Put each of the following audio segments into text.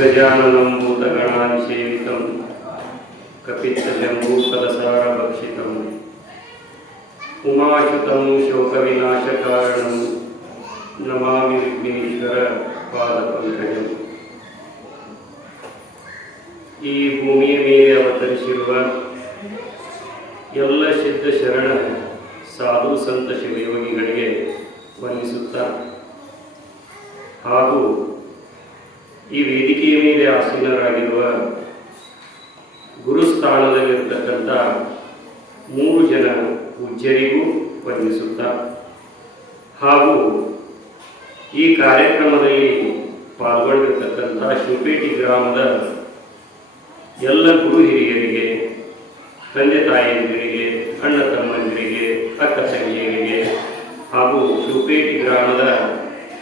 ಗಜಾನನಂ ಭೂತಗಣಾಧಿಸೇವಿತಂ ಕಪಿತ್ತಜಂಬೂಫಲಸಾರಭಕ್ಷಿತಂ ಉಮಾಶುತಂ ಶೋಕವಿನಾಶಕಾರಣಂ ನಮಾಮಿ ವಿಘ್ನೇಶ್ವರ ಪಾದಪಂಕಜಂ. ಈ ಭೂಮಿಯ ಮೇಲೆ ಅವತರಿಸಿರುವ ಎಲ್ಲ ಸಿದ್ಧ ಶರಣ ಸಾಧು ಸಂತ ಶಿವಯೋಗಿಗಳಿಗೆ ವಂದಿಸುತ್ತಾ ಹಾಗೂ ಈ ವೇದಿಕೆಯ ಮೇಲೆ ಆಸೀನರಾಗಿರುವ ಗುರುಸ್ಥಾನದಲ್ಲಿರ್ತಕ್ಕಂಥ 3 ಜನ ಪೂಜ್ಯರಿಗೂ ವಂದಿಸುತ್ತಾ ಹಾಗೂ ಈ ಕಾರ್ಯಕ್ರಮದಲ್ಲಿ ಪಾಲ್ಗೊಂಡಿರ್ತಕ್ಕಂಥ ಶಿವಪೇಟೆ ಗ್ರಾಮದ ಎಲ್ಲ ಗುರು ಹಿರಿಯರಿಗೆ, ತಂದೆ ತಾಯಿಯರಿಗೆ, ಅಣ್ಣ ತಮ್ಮಂದಿರಿಗೆ, ಅಕ್ಕ ತಂಗಿಯರಿಗೆ ಹಾಗೂ ಶಿವಪೇಟೆ ಗ್ರಾಮದ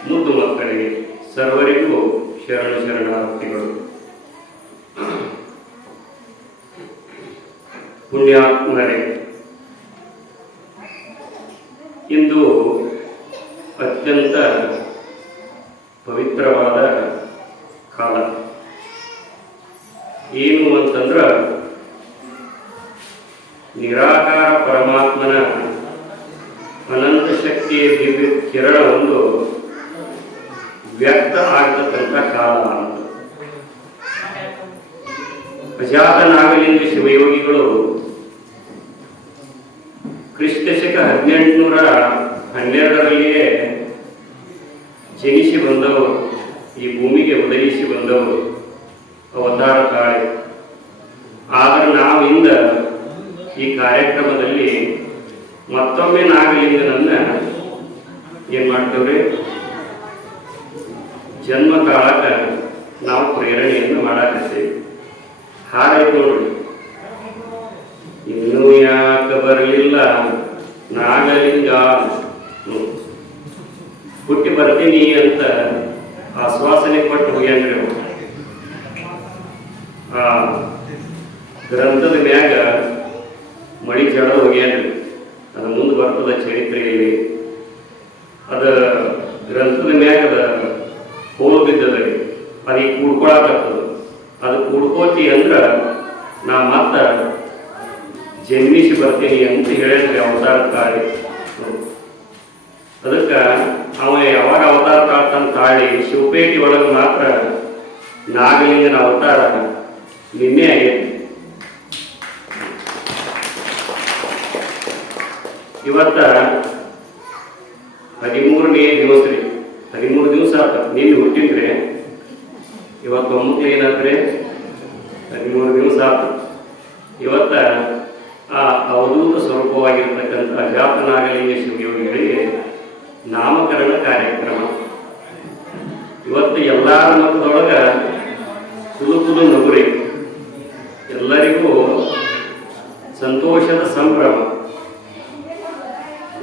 ಮುದ್ದು ಮಕ್ಕಳಿಗೆ ಸರ್ವರಿಗೂ ಶರಣಾರ್ಥಿಗಳು. ಪುಣ್ಯಾತ್ಮರೇ, ಇಂದು ಅತ್ಯಂತ ಪವಿತ್ರವಾದ ಕಾಲ. ಏನು ಅಂತಂದ್ರೆ ನಿರಾಕಾರ ಪರಮಾತ್ಮನ ಅನಂತ ಶಕ್ತಿಯ ದಿವ್ಯ ಕಿರಣ ಒಂದು ವ್ಯಕ್ತ ಆಗ್ತಕ್ಕಂಥ ಕಾಲ ಅಂತ. ಅಜಾತ ನಾಗಲಿಂಗ ಶಿವಯೋಗಿಗಳು ಕ್ರಿಸ್ತಶಕ 1812ರಲ್ಲಿಯೇ ಜನಿಸಿ ಬಂದವರು, ಈ ಭೂಮಿಗೆ ಉದಯಿಸಿ ಬಂದವರು, ಅವತಾರ ತಾಳೆ. ಆದರೆ ನಾವಿಂದ ಈ ಕಾರ್ಯಕ್ರಮದಲ್ಲಿ ಮತ್ತೊಮ್ಮೆ ನಾಗಲಿಂಗನನ್ನ ಏನ್ ಮಾಡ್ತೇವ್ರಿ, ಜನ್ಮ ಕಾಲಕ್ಕೆ ನಾವು ಪ್ರೇರಣೆಯನ್ನು ಮಾಡಾಕತ್ತೇವೆ. ಹಾಗಾಯ್ತು ನೋಡ್ರಿ, ಇನ್ನೂ ಯಾಕೆ ಬರಲಿಲ್ಲ ನಾಗಲಿಂಗ, ಹುಟ್ಟಿ ಬರ್ತೀನಿ ಅಂತ ಆಶ್ವಾಸನೆ ಕೊಟ್ಟು ಹೋಗ್ಯಾನ್ರಿ. ಆ ಗ್ರಂಥದ ಮ್ಯಾಗ ಮಳಿ ಜಡ ಹೋಗ್ಯಾನ್ರಿ. ಅದು ಮುಂದೆ ಬರ್ತದ ಚರಿತ್ರೆಯಲ್ಲಿ. ಅದ ಗ್ರಂಥದ ಮ್ಯಾಗ ಅದ ಹೋಳು ಬಿದ್ದದ್ರಿ, ಅದಕ್ಕೆ ಕೂಡ್ಕೊಳಕತ್ತದ. ಅದು ಕೂಡ್ಕೋತಿ ಅಂದ್ರ ನಾ ಮತ್ತ ಜನ್ಮಿಸಿ ಬರ್ತೀನಿ ಅಂತ ಹೇಳಿದ್ರಿ ಅವತಾರ ತಾಳಿ. ಅದಕ್ಕ ಅವ ಯಾವಾಗ ಅವತಾರ ತಾಳ್ತಾನ ತಾಳಿ, ಶಿವಪೇಟೆ ಒಳಗೆ ಮಾತ್ರ ನಾಗಲಿಂಗನ ಅವತಾರ ನಿನ್ನೆ ಆಗೈತಿ. ಇವತ್ತ 13ನೇ ದಿವಸ ರೀ. 13 ದಿವಸ ಆತ. ನಿನ್ನೆ ಹುಟ್ಟಿದ್ರೆ ಇವತ್ತು 9 ಏನಾದ್ರೆ 13 ದಿವಸ ಆತ. ಇವತ್ತ ಆ ಅವಧೂತ ಸ್ವರೂಪವಾಗಿರ್ತಕ್ಕಂಥ ಅಜಾತ ನಾಗಲಿಂಗ ಶಿವಯೋಗಿಗಳಿಗೆ ನಾಮಕರಣ ಕಾರ್ಯಕ್ರಮ. ಇವತ್ತು ಎಲ್ಲರ ಮಕ್ಕಳೊಳಗ ಕುಲು ನಗುರಿ, ಎಲ್ಲರಿಗೂ ಸಂತೋಷದ ಸಂಭ್ರಮ.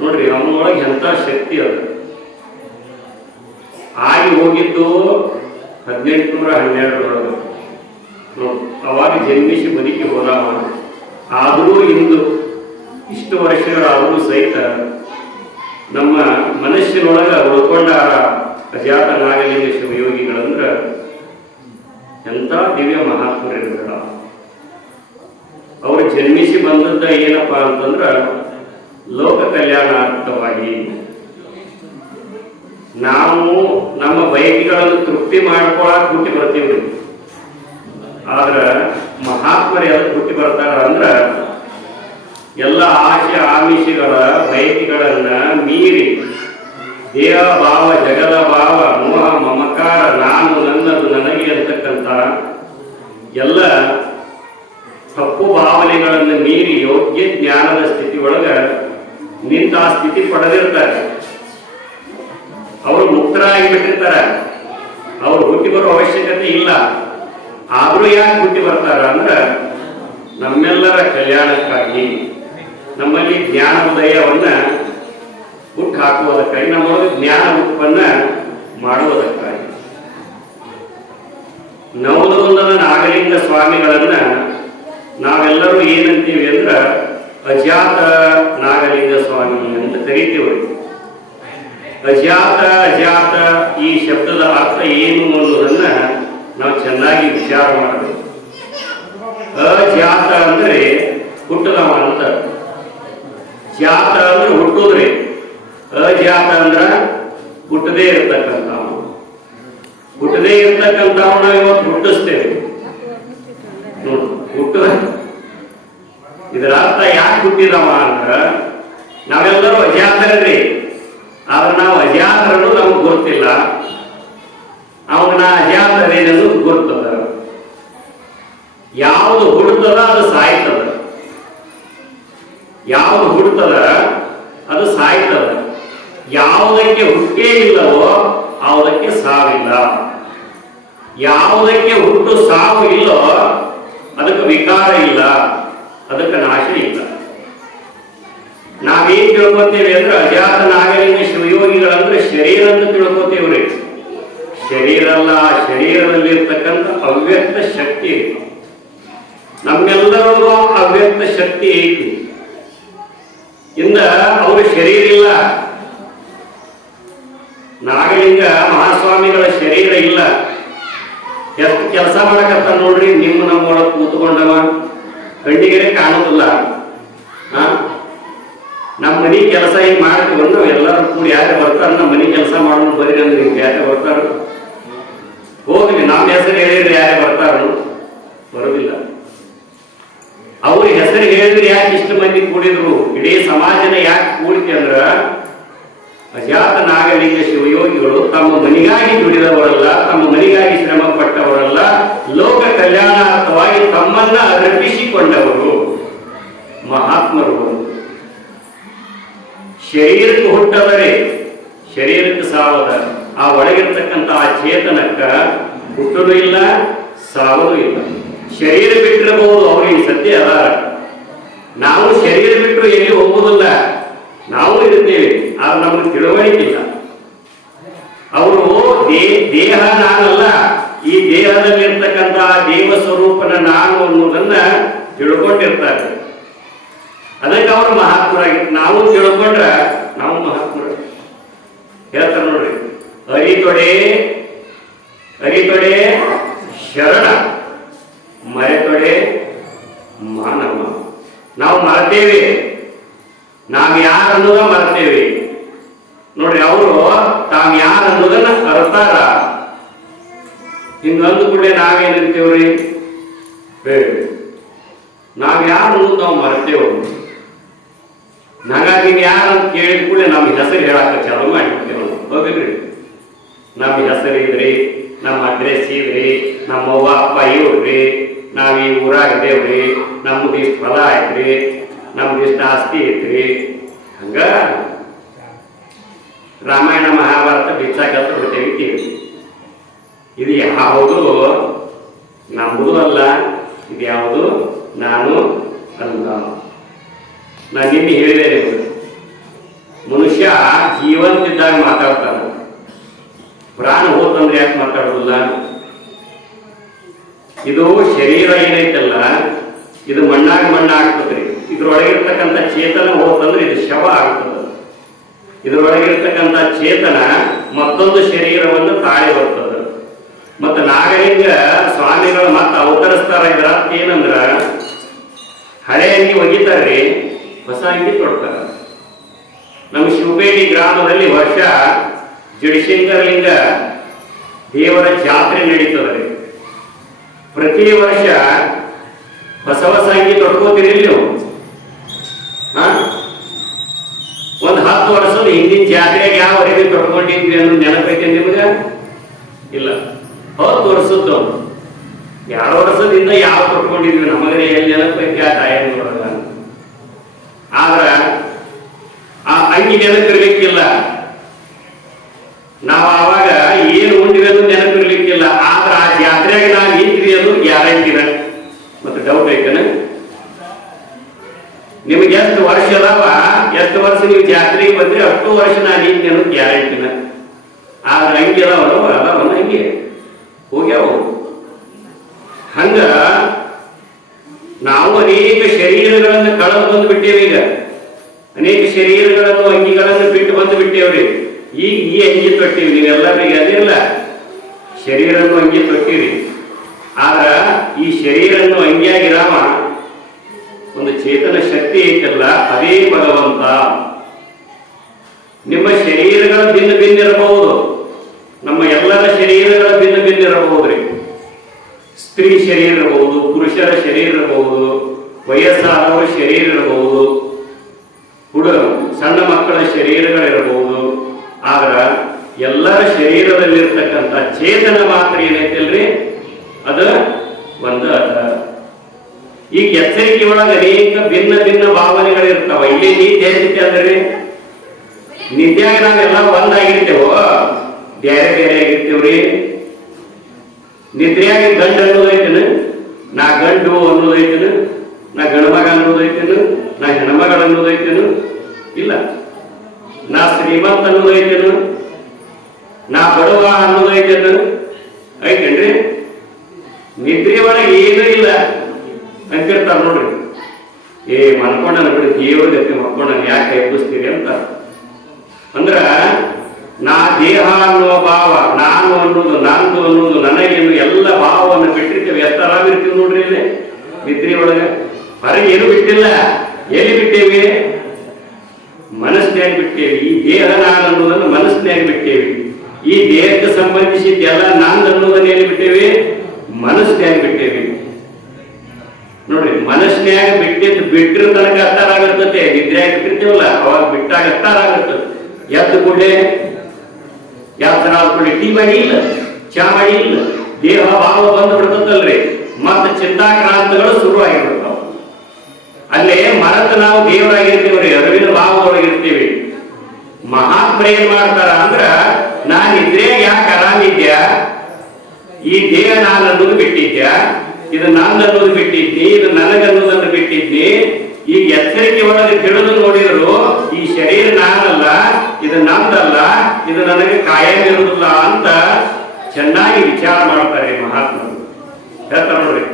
ನೋಡ್ರಿ, ಅವನೊಳಗೆ ಎಂಥ ಶಕ್ತಿ ಅದು. ಆಗಿ ಹೋಗಿದ್ದು 1812ರೊಳಗೆ ನೋಡಿ, ಅವಾಗ ಜನ್ಮಿಸಿ ಬದುಕಿ ಹೋದವ. ಆದರೂ ಇಂದು ಇಷ್ಟು ವರ್ಷಗಳಾದರೂ ಸಹಿತ ನಮ್ಮ ಮನಸ್ಸಿನೊಳಗ ಉಳ್ಕೊಂಡಾರ ಅಜಾತ ನಾಗಲಿಂಗ ಶಿವಯೋಗಿಗಳಂದ್ರ ಎಂಥ ದಿವ್ಯ ಮಹಾತ್ಮರಿಗಳ. ಅವರು ಜನ್ಮಿಸಿ ಬಂದದ್ದ ಏನಪ್ಪಾ ಅಂತಂದ್ರ ಲೋಕ ಕಲ್ಯಾಣಾರ್ಥವಾಗಿ. ನಾವು ನಮ್ಮ ಬಯಕೆಗಳನ್ನು ತೃಪ್ತಿ ಮಾಡ್ಕೊಳಕ್ ಹುಟ್ಟಿ ಬರ್ತೀವ್ರಿ. ಆದ್ರ ಮಹಾತ್ಮರು ಎಲ್ಲ ಹುಟ್ಟಿ ಬರ್ತಾರ ಅಂದ್ರ ಎಲ್ಲ ಆಶೆ ಆಮಿಷಗಳ ಬಯಕೆಗಳನ್ನ ಮೀರಿ ದೇಹ ಭಾವ, ಜಗದ ಭಾವ, ಮೋಹ ಮಮಕಾರ, ನಾನು ನನ್ನದು ನನಗೆ ಅಂತಕ್ಕಂಥ ಎಲ್ಲ ತಪ್ಪು ಭಾವನೆಗಳನ್ನು ಮೀರಿ ಯೋಗ್ಯ ಜ್ಞಾನದ ಸ್ಥಿತಿ ಒಳಗ ನಿಂತ ಆ ಸ್ಥಿತಿ ಪಡೆದಿರ್ತಾರೆ. ಅವರು ಮುಕ್ತರಾಗಿ ಬಿಟ್ಟಿರ್ತಾರೆ. ಅವ್ರು ಹುಟ್ಟಿ ಬರೋ ಅವಶ್ಯಕತೆ ಇಲ್ಲ. ಆದ್ರೂ ಯಾಕೆ ಹುಟ್ಟಿ ಬರ್ತಾರ ಅಂದ್ರ ನಮ್ಮೆಲ್ಲರ ಕಲ್ಯಾಣಕ್ಕಾಗಿ, ನಮ್ಮಲ್ಲಿ ಜ್ಞಾನ ಉದಯವನ್ನ ಹುಟ್ಟು ಹಾಕುವುದಕ್ಕಾಗಿ, ನಮ್ಮೊಳಗೆ ಜ್ಞಾನ ಉತ್ಪನ್ನ ಮಾಡುವುದಕ್ಕಾಗಿ. ನವಲಗುಂದದ ನಾಗಲಿಂಗ ಸ್ವಾಮಿಗಳನ್ನ ನಾವೆಲ್ಲರೂ ಏನಂತೀವಿ ಅಂದ್ರ ಅಜಾತ ನಾಗಲಿಂಗ ಸ್ವಾಮಿ ಅಂತ ಕರಿತೀವಿ. ಅಜಾತ ಈ ಶಬ್ದದ ಅರ್ಥ ಏನು ಅನ್ನೋದನ್ನ ನಾವು ಚೆನ್ನಾಗಿ ವಿಚಾರ ಮಾಡಬೇಕು. ಅಜಾತ ಅಂದ್ರೆ ಹುಟ್ಟದವ ಅಂತ, ಜಾತ ಅಂದ್ರೆ ಹುಟ್ಟುದ್ರಿ, ಅಜಾತ ಅಂದ್ರ ಹುಟ್ಟದೇ ಇರ್ತಕ್ಕಂಥವ್. ಹುಟ್ಟದೇ ಇರ್ತಕ್ಕಂಥವ್ನ ಇವತ್ತು ಹುಟ್ಟಿಸ್ತೇವೆ. ಹುಟ್ಟದ ಇದರ ಅರ್ಥ ಯಾಕೆ ಹುಟ್ಟಿದವ ಅಂದ್ರ ನಾವೆಲ್ಲರೂ ಅಜಾತರನ್ರಿ. ಆದ್ರೆ ನಾವು ಅಜಾತರನ್ನು ನಮ್ಗೆ ಗೊತ್ತಿಲ್ಲ. ಅವನ ಅಜಾತರೇನೆಂದು ಗೊತ್ತದ. ಯಾವುದು ಹುಡ್ತದ ಅದು ಸಾಯ್ತದ, ಯಾವುದು ಹುಡ್ತದ ಅದು ಸಾಯ್ತದ. ಯಾವುದಕ್ಕೆ ಹುಟ್ಟೇ ಇಲ್ಲವೋ ಯಾವುದಕ್ಕೆ ಸಾವಿಲ್ಲ. ಯಾವುದಕ್ಕೆ ಹುಟ್ಟು ಸಾವು ಇಲ್ಲೋ ಅದಕ್ಕೆ ವಿಕಾರ ಇಲ್ಲ, ಅದಕ್ಕೆ ನಾಶ ಇಲ್ಲ. ನಾವೇನ್ ತಿಳ್ಕೊತೇವೆ ಅಂದ್ರೆ ಅಜಾತ ನಾಗಲಿಂಗ ಶಿವಯೋಗಿಗಳಂದ್ರೆ ಶರೀರ ಅಂತ ತಿಳ್ಕೊತೇವ್ರಿ. ಶರೀರ ಅಲ್ಲ, ಶರೀರದಲ್ಲಿ ಇರ್ತಕ್ಕಂಥ ಅವ್ಯಕ್ತ ಶಕ್ತಿ. ನಮ್ಮೆಲ್ಲರಿಗೂ ಅವ್ಯಕ್ತ ಶಕ್ತಿ ಐತಿ. ಇಂದ ಅವ್ರ ಶರೀರ ಇಲ್ಲ. ನಾಗಲಿಂಗ ಮಹಾಸ್ವಾಮಿಗಳ ಶರೀರ ಇಲ್ಲ. ಎಷ್ಟು ಕೆಲಸ ಮಾಡಕತ್ತ ನೋಡ್ರಿ. ನಿಮ್ಮ ನಮ್ಮೊಳಗೆ ಕೂತ್ಕೊಂಡವ ಕಣ್ಣಿಗೆ ಕಾಣೋದಿಲ್ಲ. ನಮ್ಮ ಮನಿ ಕೆಲಸ ಹಿಂಗ್ ಮಾಡ್ತೀವಿ ನಾವು ಎಲ್ಲರೂ ಕೂಡಿ. ಯಾರೇ ಬರ್ತಾರ ನಮ್ಮ ಮನಿ ಕೆಲಸ ಮಾಡೋದು ಬರೀ ಅಂದ್ರೆ ಹಿಂಗೆ ಯಾರೇ ಬರ್ತಾರ ಹೋಗ್ಲಿ. ನಮ್ಮ ಹೆಸರು ಹೇಳಿದ್ರೆ ಯಾರೇ ಬರ್ತಾರ? ಬರೋದಿಲ್ಲ. ಅವ್ರ ಹೆಸರು ಹೇಳಿದ್ರೆ ಯಾಕೆ ಇಷ್ಟು ಮಂದಿ ಕೂಡಿದ್ರು? ಇಡೀ ಸಮಾಜನ ಯಾಕೆ ಕೂಡಿತಿ ಅಂದ್ರ ಅಜಾತ ನಾಗಲಿಂಗ ಶಿವಯೋಗಿಗಳು ತಮ್ಮ ಮನಿಗಾಗಿ ದುಡಿದವರಲ್ಲ, ತಮ್ಮ ಮನಿಗಾಗಿ ಶ್ರಮ ಪಟ್ಟವರಲ್ಲ, ಲೋಕ ಕಲ್ಯಾಣಾರ್ಥವಾಗಿ ತಮ್ಮನ್ನ ಅರ್ಪಿಸಿಕೊಂಡವರು ಮಹಾತ್ಮರು. ಶರೀರಕ್ಕೆ ಹುಟ್ಟದರೆ ಶರೀರಕ್ಕೆ ಸಾವದ. ಆ ಒಳಗಿರ್ತಕ್ಕಂಥ ಆ ಚೇತನಕ್ಕ ಹುಟ್ಟಲು ಇಲ್ಲ, ಸಾವದು ಇಲ್ಲ. ಶರೀರ ಬಿಟ್ಟಿರಬಹುದು, ಅವ್ರಿಗೆ ಸದ್ಯ ಅದ. ನಾವು ಶರೀರ ಬಿಟ್ಟರು ಎಲ್ಲಿ ಹೋಗುವುದಿಲ್ಲ, ನಾವು ಇರುತ್ತೇವೆ. ಆದ್ರೆ ನಮಗೆ ತಿಳುವಳಿಕೆ ಇಲ್ಲ. ಅವರು ದೇಹ ನಾನಲ್ಲ, ಈ ದೇಹದಲ್ಲಿರ್ತಕ್ಕಂಥ ದೇವ ಸ್ವರೂಪನ ನಾನು ಅನ್ನೋದನ್ನ ತಿಳ್ಕೊಂಡಿರ್ತಾರೆ. ಅದಕ್ಕೆ ಅವರು ಮಹಾತ್ಮರಾಗಿತ್ತು. ನಾವು ತಿಳ್ಕೊಂಡ್ರ ನಾವು ಮಹಾತ್ಮರ. ಹೇಳ್ತಾರೆ ನೋಡ್ರಿ, ಅರಿತೊಡೆ ಶರಣ, ಮರೆತೊಡೆ ಮಾನವ. ನಾವು ಮರ್ತೇವೆ, ನಾವ್ ಯಾರು ಅನ್ನೋದ ಮರ್ತೇವೆ ನೋಡ್ರಿ. ಅವರು ತಾವ್ ಯಾರು ಅನ್ನೋದನ್ನ ಅರ್ತಾರ. ಹಿಂಗಂದು ಕೂಡ ನಾವೇನಂತೇವ್ರಿ, ನಾವ್ ಯಾರು ಅನ್ನೋದು ನಾವು ಮರ್ತೇವೆ. ಹಾಗಾಗಿ ಯಾರು ಅಂತ ಕೇಳಿದ ಕೂಡ ನಮ್ ಹೆಸರು ಹೇಳಾಕ ಚಾಲು ಮಾಡಿಬಿಡ್ತೇವೆ. ಹೋಗಿದ್ರಿ, ನಮ್ ಹೆಸರು ಇದ್ರಿ, ನಮ್ಮ ಅಡ್ರೆಸ್ ಇದ್ರಿ, ನಮ್ಮ ಅವ್ವ ಅಪ್ಪ ಇವ್ರಿ, ನಾವ್ ಈ ಊರಾಗಿದ್ದೇವ್ರಿ, ನಮ್ದು ಇಷ್ಟು ಫಲ ಐತ್ರಿ, ನಮ್ದು ಇಷ್ಟು ಆಸ್ತಿ ಐತ್ರಿ. ಹಂಗ ರಾಮಾಯಣ ಮಹಾಭಾರತ ಬಿಚ್ಚಾಕತ್ತ ಬಿಡ್ತೇವೆ. ಇದು ಯಾವುದು ನಮ್ಮದು ಅಲ್ಲ, ಇದು ಯಾವುದು ನಾನು ಅಲ್ಲ. ನಾನು ನಿನ್ನೆ ಹೇಳಿದೆ, ಮನುಷ್ಯ ಜೀವಂತಿದ್ದಾಗ ಮಾತಾಡ್ತಾನ, ಪ್ರಾಣ ಹೋತಂದ್ರೆ ಯಾಕೆ ಮಾತಾಡೋದಿಲ್ಲ? ಇದು ಶರೀರ ಏನೈತಲ್ಲ, ಇದು ಮಣ್ಣಾಗಿ ಮಣ್ಣಾಗ್ತದ್ರಿ. ಇದ್ರೊಳಗಿರ್ತಕ್ಕಂಥ ಚೇತನ ಹೋತಂದ್ರೆ ಇದು ಶವ ಆಗ್ತದ. ಇದ್ರೊಳಗಿರ್ತಕ್ಕಂಥ ಚೇತನ ಮತ್ತೊಂದು ಶರೀರವನ್ನು ತಾಳಿ ಬರ್ತದ. ಮತ್ತ ನಾಗಲಿಂಗ ಸ್ವಾಮಿಗಳು ಮತ್ತೆ ಅವತರಿಸ್ತಾರ. ಇದರ ಅರ್ಥ ಏನಂದ್ರ, ಹಳೆ ಅಂಗಿ ಒಗಿತಾರ್ರಿ, ಹೊಸ ಅಂಗಿ ತೊಡ್ತಾರ. ನಮ್ಮ ಶಿವಪೇಟೆ ಗ್ರಾಮದಲ್ಲಿ ವರ್ಷ ಜಡಶಂಕರಲಿಂಗ ದೇವರ ಜಾತ್ರೆ ನಡೀತದ್ರಿ. ಪ್ರತಿ ವರ್ಷ ಹೊಸ ಹೊಸ ಅಂಗಿ ತೊಡ್ಕೋತೀರಿ ನೀವು? ಒಂದ್ 10 ವರ್ಷದ ಹಿಂದಿನ ಜಾತ್ರೆಗೆ ಯಾವ ಅರಿವಿ ತೊಡ್ಕೊಂಡಿದ್ವಿ ಅನ್ನೋದು ನೆನಪೈತೆ ನಿಮ್ಗ? ಇಲ್ಲ. 10 ವರ್ಷದ್ದು 2 ವರ್ಷದಿಂದ ಯಾವ ತೊಟ್ಕೊಂಡಿದ್ವಿ ನಮಗನೇ ಎಲ್ಲಿ ನೆನಪೈತಿ? ಆ ಟೈಮ್ ನೋಡಲ್ಲ. ಆದ್ರ ಆ ಅಂಗಿ ನೆನಪಿರ್ಲಿಕ್ಕಿಲ್ಲ. ನಾವು ಆವಾಗ ಏನು ಉಂಡ್ವಿ ಅದು ನೆನಪಿರ್ಲಿಕ್ಕಿಲ್ಲ. ಆದ್ರ ಆ ಜಾತ್ರೆಗೆ ನಾವು ನಿಂತ್ವಿ ಅದು ಗ್ಯಾರಂಟಿನ. ಮತ್ತೆ ಡೌಟ್ ಐತನ? ನಿಮ್ಗೆ ಎಷ್ಟು ವರ್ಷ ಅದಾವ, ಎಷ್ಟು ವರ್ಷ ನೀವು ಜಾತ್ರೆಗೆ ಬಂದ್ರೆ ಅಷ್ಟು ವರ್ಷ ನಾನು ನಿಂತೆ ಅನ್ನೋದು ಗ್ಯಾರಂಟಿನ. ಆದ್ರೆ ಅಂಗಿ ಅದಾವಲ್ಲ ಅಂಗಿ ಹೋಗ್ಯಾವ. ಹಂಗ ನಾವು ಅನೇಕ ಶರೀರಗಳನ್ನು ಕಳೆದು ಬಂದು ಬಿಟ್ಟೇವೆ. ಈಗ ಅನೇಕ ಶರೀರಗಳನ್ನು ಅಂಗಿಗಳನ್ನು ಬಿಟ್ಟು ಬಂದು ಬಿಟ್ಟೇವ್ರಿ. ಈಗ ಈ ಅಂಗಿ ತೊಟ್ಟೀವಿ. ನೀವೆಲ್ಲರಿಗೆ ಅದಿರಲ್ಲ, ಶರೀರನ್ನು ಅಂಗಿ ತೊಟ್ಟಿರಿ. ಆದ್ರ ಈ ಶರೀರನ್ನು ಅಂಗಿಯಾಗಿರಾಮ ಒಂದು ಚೇತನ ಶಕ್ತಿ ಐತಲ್ಲ, ಅದೇ ಭಗವಂತ. ನಿಮ್ಮ ಶರೀರಗಳ ಭಿನ್ನ ಭಿನ್ನ ಇರಬಹುದು, ನಮ್ಮ ಎಲ್ಲರ ಶರೀರಗಳ ಭಿನ್ನ ಭಿನ್ನ ಇರಬಹುದ್ರಿ. ಸ್ತ್ರೀ ಶರೀರ ಇರಬಹುದು, ಪುರುಷರ ಶರೀರ ಇರಬಹುದು, ವಯಸ್ಸಾದವರ ಶರೀರ ಇರಬಹುದು, ಸಣ್ಣ ಮಕ್ಕಳ ಶರೀರಗಳಿರಬಹುದು. ಆದ್ರ ಎಲ್ಲರ ಶರೀರದಲ್ಲಿರ್ತಕ್ಕಂಥ ಚೇತನ ಮಾತ್ರ ಏನೈತಿಲ್ರಿ, ಅದ ಒಂದು ಅದ. ಈಗ ಎಚ್ಚರಿಕೆ ಒಳಗೆ ಅನೇಕ ಭಿನ್ನ ಭಿನ್ನ ಭಾವನೆಗಳಿರ್ತಾವ. ಇಲ್ಲಿ ನಿದ್ದೆ ಹೇಳ್ತಿದ್ದೆ ಅಂದ್ರೆ ನಿದ್ಯಾಗ ನಾವೆಲ್ಲ ಒಂದಾಗಿರ್ತೇವೋ, ಬೇರೆ ಬೇರೆ ಆಗಿರ್ತೇವ್ರಿ. ನಿದ್ರೆಯಾಗಿ ಗಂಡು ಅನ್ನೋದೈತೇನು, ನಾ ಗಂಡು ಅನ್ನೋದೈತೇನು, ನಾ ಗಣಮಗ ಅನ್ನೋದೈತೇನು, ನಾ ಹೆಣ್ಮಗಳ ಅನ್ನೋದೈತೇನು? ಇಲ್ಲ. ನಾ ಶ್ರೀಮಂತ ಅನ್ನೋದೈತೇನು, ನಾ ಬಡವ ಅನ್ನೋದೈತೇನು? ಐತೇನ್ರಿ? ನಿದ್ರೆ ಒಳಗೆ ಏನೂ ಇಲ್ಲ ಅಂತಿರ್ತಾರ ನೋಡ್ರಿ. ಮನ್ಕೊಂಡ ಬಿಡಿ, ದೇವ್ರ ಜೊತೆ ಮಕ್ಕೊಂಡ ಯಾಕೆ ಎಬ್ಬಿಸ್ತೀರಿ ಅಂತ. ಅಂದ್ರ ನಾ ದೇಹ ಅನ್ನುವ ಭಾವ, ನಾನು ಅನ್ನೋದು, ನಂದು ಅನ್ನೋದು, ನನಗೇನು ಎಲ್ಲ ಭಾವವನ್ನು ಬಿಟ್ಟಿರ್ತೇವೆ. ಎಷ್ಟು ಆರಾಮಿರ್ತೀವಿ ನೋಡ್ರಿ ಇಲ್ಲಿ ನಿದ್ರೆ ಒಳಗೆ. ಹೊರಗೆ ಏನು ಬಿಟ್ಟಿಲ್ಲ. ಎಲ್ಲಿ ಬಿಟ್ಟೇವಿ? ಮನಸ್ಸಿನಾಗ ಬಿಟ್ಟೇವಿ. ಈ ದೇಹ ನಾನು ಅನ್ನೋದನ್ನು ಮನಸ್ಸಿನಾಗ ಬಿಟ್ಟೇವಿ. ಈ ದೇಹಕ್ಕೆ ಸಂಬಂಧಿಸಿದ್ದೆಲ್ಲ ನಂದು ಅನ್ನೋದನ್ನ ಎಲ್ಲಿ ಬಿಟ್ಟೇವಿ? ಮನಸ್ಸಿನಾಗ ಬಿಟ್ಟೇವಿ. ನೋಡ್ರಿ, ಮನಸ್ಸಿನಾಗ ಬಿಟ್ಟಿರ ತನಕ ಅತ್ತಾರ ಆಗಿರ್ತದೆ. ನಿದ್ರೆಯಾಗ ಬಿಟ್ಟಿರ್ತೀವಲ್ಲ, ಅವಾಗ ಬಿಟ್ಟಾಗ ಅತ್ತಾರ ಆಗಿರ್ತದೆ. ಎದ್ದು ಕೂಡಲೇ ಯಾವ ತರ ಕೂಡಲೇ ಟೀ ಮಾಡಿ ಇಲ್ಲ, ಚಾ ಮಾಡಿ ಇಲ್ಲ, ದೇಹ ಭಾವ ಬಂದು ಬಿಡ್ತದಲ್ರಿ. ಮತ್ತೆ ಚಿಂತಾಕ್ರಾಂತಗಳು ಶುರು ಆಗಿಬಿಡ್ತಾವ. ಅಲ್ಲೇ ಮರತ ನಾವು ದೇವರಾಗಿರ್ತೀವ್ರಿ, ಅರಿವಿನ ಭಾವದೊಳಗಿರ್ತೀವಿ. ಮಹಾತ್ಮರು ಏನ್ ಮಾಡ್ತಾರ ಅಂದ್ರ, ನಾ ನಿದ್ರೆಯಾಗ ಯಾಕೆ ಆರಾಮಿದ್ಯಾ, ಈ ದೇಹ ನಾನು ಅನ್ನೋದು ಬಿಟ್ಟಿದ್ಯಾ, ಇದು ನಾನು ಅನ್ನೋದು ಬಿಟ್ಟಿದ್ನಿ, ಇದು ನನಗನ್ನೋದನ್ನು ಬಿಟ್ಟಿದ್ನಿ. ಈಗ ಎಚ್ಚರಿಕೆ ಒಳಗೆ ತಿಳಿದು ನೋಡಿದ್ರು ಈ ಶರೀರ ನಾನಲ್ಲ, ಇದು ನಂದಲ್ಲ, ಇದು ನನಗೆ ಕಾಯಂ ಇರುವುದಿಲ್ಲ ಅಂತ ಚೆನ್ನಾಗಿ ವಿಚಾರ ಮಾಡ್ತಾರೆ ಮಹಾತ್ಮರು. ಹೇಳ್ತಾರೆ ನೋಡ್ರಿ,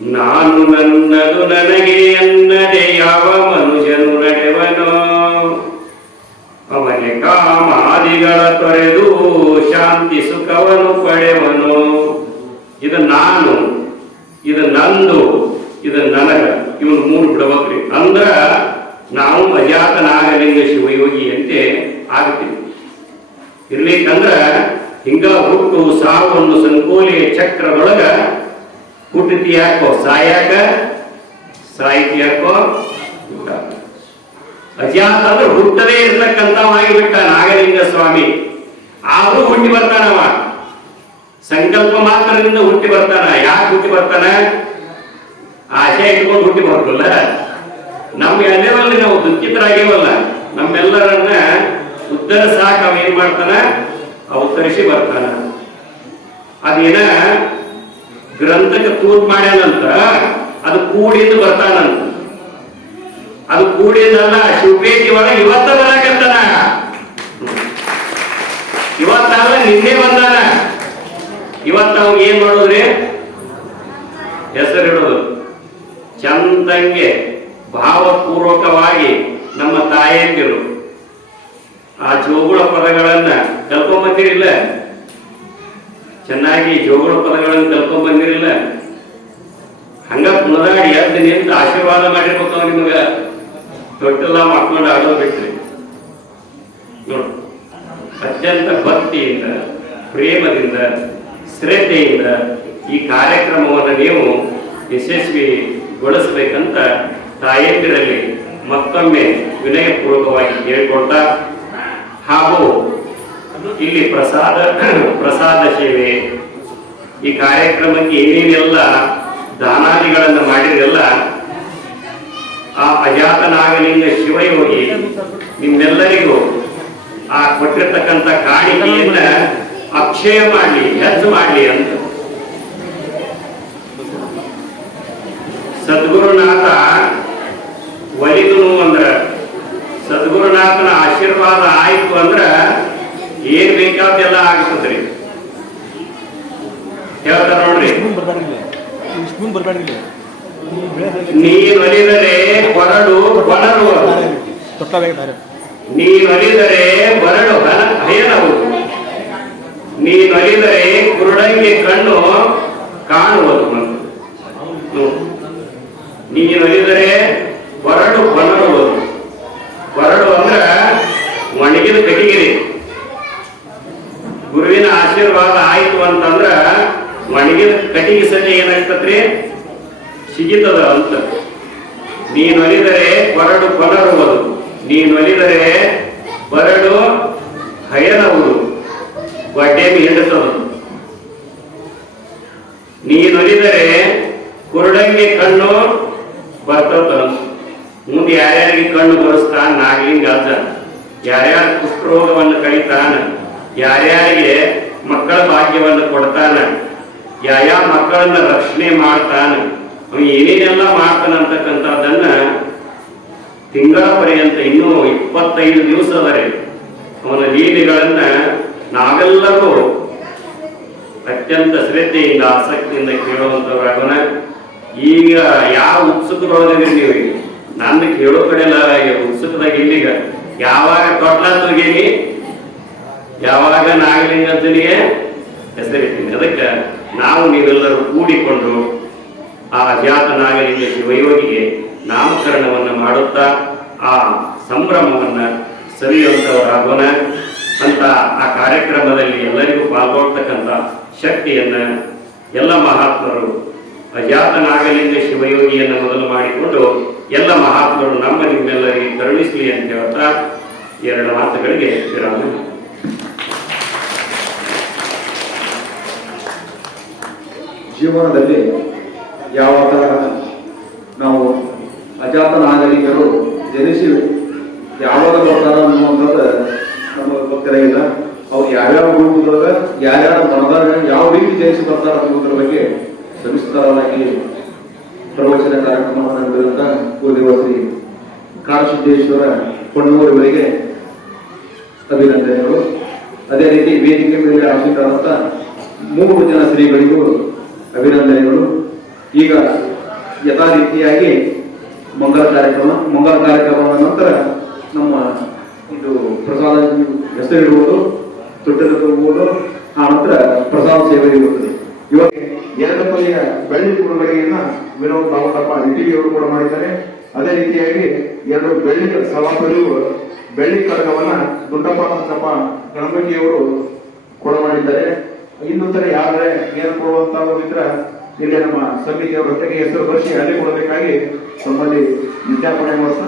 ನಾನು ನನ್ನದು ನನಗೆ ಅನ್ನದೆ ಯಾವ ಮನುಷ್ಯನು ನಡೆವನೋ, ಅವನಿಗೆ ಕಾಮಾದಿಗಳ ತೊರೆದು ಶಾಂತಿ ಸುಖವನ್ನು ಪಡೆವನು. ಇದು ನಾನು, ಇದು ನಂದು, ಇದು ನನಗ, ಇವನು ಮೂರು ಬಿಡಬೇಕ್ರಿ. ಅಂದ್ರ ನಾವು ಅಜಾತ ನಾಗಲಿಂಗ ಶಿವಯೋಗಿ ಅಂತೆ ಆಗ್ತೀವಿ. ಇರ್ಲಿಕ್ಕಂದ್ರ ಹಿಂಗ ಹುಟ್ಟು ಸಾವನ್ನು ಸಂಕೋಲೆಯ ಚಕ್ರದೊಳಗ ಹುಟ್ಟಿತಿ ಯಾಕೋ, ಸಾಯಾಕ ಸಾಹಿತಿ ಯಾಕೋ. ಅಜಾತ ಅಂದ್ರೆ ಹುಟ್ಟದೇ ಇರ್ತಕ್ಕಂಥವಾಗಿಬಿಟ್ಟ ನಾಗಲಿಂಗ ಸ್ವಾಮಿ. ಆದ್ರೂ ಹುಟ್ಟಿ ಬರ್ತಾನವ, ಸಂಕಲ್ಪ ಮಾತ್ರದಿಂದ ಹುಟ್ಟಿ ಬರ್ತಾನ. ಯಾಕೆ ಹುಟ್ಟಿ ಬರ್ತಾನ? ಆಶೆ ಇಟ್ಕೊಂಡು ಹುಟ್ಟಿ ಬರ್ತಲ್ಲ. ನಮ್ಮ ಎಲ್ಲರಲ್ಲಿ ನಾವು ದುಃಖಿತರಾಗಿವಲ್ಲ, ನಮ್ಮೆಲ್ಲರನ್ನ ಉತ್ತರ ಸಾಕ ಅವ ಏನ್ ಮಾಡ್ತಾನ, ಅವತರಿಸಿ ಬರ್ತಾನ. ಅದೇನ ಗ್ರಂಥಕ್ಕೆ ತೂತ್ ಮಾಡ್ಯಾನಂತ, ಅದು ಕೂಡಿದ್ದು ಬರ್ತಾನಂತ. ಅದು ಕೂಡಿದ್ದಲ್ಲ, ಶಿವಪೇಟಿ ಒಳಗೆ ಇವತ್ತ ಬರಾಕತ್ತಾನ. ಇವತ್ತಲ್ಲ ನಿನ್ನೆ ಬಂದಾನ. ಇವತ್ತು ಅವಾಗ ಏನ್ ಮಾಡೋದ್ರಿ? ಹೆಸರಿಡೋದು. ಚಂದಂಗೆ ಭಾವಪೂರ್ವಕವಾಗಿ ನಮ್ಮ ತಾಯಂದಿರು ಆ ಜೋಗುಳ ಪದಗಳನ್ನ ಕಲ್ಕೊಂಬಂದಿರಿಲ್ಲ, ಚೆನ್ನಾಗಿ ಜೋಗುಳ ಪದಗಳನ್ನು ಕಲ್ಕೊಂಬಂದಿರಿಲ್ಲ. ಹಂಗ ಪುನರಾಡಿ ಎದ್ದು ನಿಂತು ಆಶೀರ್ವಾದ ಮಾಡಿರ್ಬೇಕು ನಿಮಗ. ತೊಟ್ಟೆಲ್ಲ ಮಾಡ್ಕೊಂಡು ಆಡೋದು ಬಿಟ್ರಿ ನೋಡು. ಅತ್ಯಂತ ಭಕ್ತಿಯಿಂದ, ಪ್ರೇಮದಿಂದ, ಶ್ರದ್ಧೆಯಿಂದ ಈ ಕಾರ್ಯಕ್ರಮವನ್ನು ನೀವು ಯಶಸ್ವಿಗೊಳಿಸಬೇಕಂತ ತಾಯಂದಿರಲ್ಲಿ ಮತ್ತೊಮ್ಮೆ ವಿನಯಪೂರ್ವಕವಾಗಿ ಕೇಳಿಕೊಳ್ತಾ, ಹಾಗೂ ಇಲ್ಲಿ ಪ್ರಸಾದ ಸೇವೆ, ಈ ಕಾರ್ಯಕ್ರಮಕ್ಕೆ ಏನೇನೆಲ್ಲ ದಾನಾದಿಗಳನ್ನು ಮಾಡಿದ್ರೆಲ್ಲ ಆ ಅಜಾತ ನಾಗಲಿಂಗ ಶಿವಯೋಗಿ ನಿಮ್ಮೆಲ್ಲರಿಗೂ ಆ ಕೊಟ್ಟಿರ್ತಕ್ಕಂಥ ಕಾಣಿಕೆಯನ್ನ ಅಕ್ಷಯ ಮಾಡಲಿ, ಹೆಚ್ಚು ಮಾಡಲಿ ಅಂತ. ಸದ್ಗುರುನಾಥ ಒಲಿದನು ಅಂದ್ರ, ಸದ್ಗುರುನಾಥನ ಆಶೀರ್ವಾದ ಆಯ್ತು ಅಂದ್ರ ಏನ್ ಬೇಕಾದ್ದೆಲ್ಲ ಆಗ್ತದ್ರಿ. ಹೇಳ್ತಾರ ನೋಡ್ರಿ, ನೀನೊಲಿದರೆ ಬರಡು ಬನರು, ನೀನೊಲಿದರೆ ಬರಡು ಭಯನವು, ನೀನೊಲಿದರೆ ಕುರುಡಂಗೆ ಕಣ್ಣು ಕಾಣುವುದು ಮತ್ತು ನೀನೊಲಿದರೆ ಹೊರಡು ಕೊನರುವುದು. ಹೊರಡು ಅಂದ್ರ ಒಣಗಿದ ಕಟಿಗಿರಿ. ಗುರುವಿನ ಆಶೀರ್ವಾದ ಆಯ್ತು ಅಂತಂದ್ರ ಒಣಗಿದ ಕಟಿಗೆ ಸದ್ಯ ಏನಾಗ್ತತ್ರಿ, ಸಿಗಿತದ ಅಂತ. ನೀನೊಲಿದರೆ ಹೊರಡು ಕೊನರುವುದು, ನೀನೊಲಿದರೆ ಹೊರಡು ಹಯನವುದು, ಗೊಡ್ಡೆಗೆ ಹಿಡಿತದ. ನೀನೊಲಿದರೆ ಕುರುಡಂಗೆ ಕಣ್ಣು ಬರ್ತದ. ಮುಂದೆ ಯಾರ್ಯಾರಿಗೆ ಕಣ್ಣು ಬರೆಸ್ತಾನ ನಾಗಲಿಂಗ ಅಜ್ಜ, ಯಾರ್ಯಾರ ಕುಷ್ಠರೋಗವನ್ನು ಕಳಿತಾನ, ಯಾರ್ಯಾರಿಗೆ ಮಕ್ಕಳ ಭಾಗ್ಯವನ್ನು ಕೊಡ್ತಾನ, ಯಾವ ಮಕ್ಕಳನ್ನ ರಕ್ಷಣೆ ಮಾಡ್ತಾನ, ಅವನು ಏನೇನೆಲ್ಲ ಮಾಡ್ತಾನಂತಕ್ಕಂಥದ್ದನ್ನ ತಿಂಗಳ ಪರ್ಯಂತ ಇನ್ನೂ 25 ದಿವಸದವರೆ ಅವನ ಲೀಲೆಗಳನ್ನ ನಾವೆಲ್ಲರೂ ಅತ್ಯಂತ ಶ್ರದ್ಧೆಯಿಂದ ಆಸಕ್ತಿಯಿಂದ ಕೇಳುವಂತವರಾಗೋಣ. ಈಗ ಯಾವ ಉತ್ಸುಕರೊಳಗೆ ನೀವು ನನ್ನ ಕೇಳೋ ಕಡೆ ಎಲ್ಲ ಉತ್ಸುಕದಾಗ ಇಲ್ಲಿಗ ಯಾವಾಗ ತೊಟ್ಲಾತೋಗೇನಿ, ಯಾವಾಗ ನಾಗಲಿಂಗನಿಗೆ ಹೆಸರಿದ್ದೀನಿ. ಅದಕ್ಕೆ ನಾವು ನೀವೆಲ್ಲರೂ ಕೂಡಿಕೊಂಡು ಆ ಅಜಾತ ನಾಗಲಿಂಗ ಶಿವಯೋಗಿಗೆ ನಾಮಕರಣವನ್ನು ಮಾಡುತ್ತಾ ಆ ಸಂಭ್ರಮವನ್ನ ಸವಿಯುವಂತವರಾಗೋಣ ಅಂತ ಆ ಕಾರ್ಯಕ್ರಮದಲ್ಲಿ ಎಲ್ಲರಿಗೂ ಪಾಲ್ಗೊಳ್ತಕ್ಕಂಥ ಶಕ್ತಿಯನ್ನ ಎಲ್ಲ ಮಹಾತ್ಮರು ಅಜಾತ ನಾಗಲಿಂಗ ಶಿವಯೋಗಿಯನ್ನು ಮೊದಲು ಮಾಡಿಕೊಂಡು ಎಲ್ಲ ಮಹಾತ್ಮರು ನಮ್ಮ ನಿಮ್ಮೆಲ್ಲರಿಗೆ ಕರುಣಿಸಲಿ ಅಂತ ಹೇಳ್ತಾ 2 ಮಾತುಗಳಿಗೆ ವಿರಾಮ. ಜೀವನದಲ್ಲಿ ಯಾವಾಗ ನಾವು ಅಜಾತ ನಾಗರಿಕರು ಜನಿಸಿ ಯಾವಾಗ ಬರ್ತಾರ ಅನ್ನುವಂಥದ್ದು ನಮಗೆ ಗೊತ್ತಿರಂಗಿಲ್ಲ. ಅವ್ರು ಯಾವ್ಯಾವ ರೂಪದೊಳಗ ಯಾರ್ಯಾವ ಮನದಾಗ ಯಾವ ರೀತಿ ಜನಿಸಿ ಬರ್ತಾರ ಅನ್ನೋದ್ರ ಬಗ್ಗೆ ಸವಿಸ್ತಾರವಾಗಿ ಪ್ರವಚನ ಕಾರ್ಯಕ್ರಮವನ್ನು ನಡೆದಂತ ಪೂರ್ವ ಶ್ರೀ ಕಾಡಸಿದ್ದೇಶ್ವರ ಹೊನ್ನೂರವರಿಗೆ ಅಭಿನಂದನೆಗಳು. ಅದೇ ರೀತಿ ವೇದಿಕೆ ಮೇಲೆ ಆಶೀರ್ವಾದಂತ 3 ಜನ ಶ್ರೀಗಳಿಗೂ ಅಭಿನಂದನೆಗಳು. ಈಗ ಯಥಾ ರೀತಿಯಾಗಿ ಮಂಗಲ ಕಾರ್ಯಕ್ರಮದ ನಂತರ ನಮ್ಮ ಇದು ಪ್ರಸಾದ ಹೆಸರಿಡುವುದು, ತೊಟ್ಟಿರುವುದು, ಆ ನಂತರ ಪ್ರಸಾದ ಸೇವೆ ಇರುತ್ತದೆ. ಇವಾಗ 2 ಪಲ್ಯ ಬೆಳ್ಳಿ ಕೊಡುಗೆಯನ್ನ ವಿನೋದ್ ಬಾಬುಟಪ್ಪ ಅವರು ಕೂಡ ಮಾಡಿದ್ದಾರೆ. ಅದೇ ರೀತಿಯಾಗಿ 2 ಬೆಳ್ಳಿ ಸವಾಸರಿಗೂ ಬೆಳ್ಳಿ ಕಡಗವನ್ನ ದುಡ್ಡಪ್ಪ ಮಂಚಪ್ಪ ಗಣಪತಿಯವರು ಕೊಡ ಮಾಡಿದ್ದಾರೆ. ಇನ್ನೂ ತರ ಯಾರೇ ಏನು ಕೊಡುವಂತ ಇದ್ರ ಇಲ್ಲಿ ನಮ್ಮ ಸಮಿತಿಯವರ ಹೊಟ್ಟೆಗೆ ಹೆಸರು ಬರೆಸಿ ಅಲ್ಲಿ ಕೊಡಬೇಕಾಗಿ ತಮ್ಮಲ್ಲಿ ವಿಜ್ಞಾಪನೆ ಮಾಡ್ತಾ,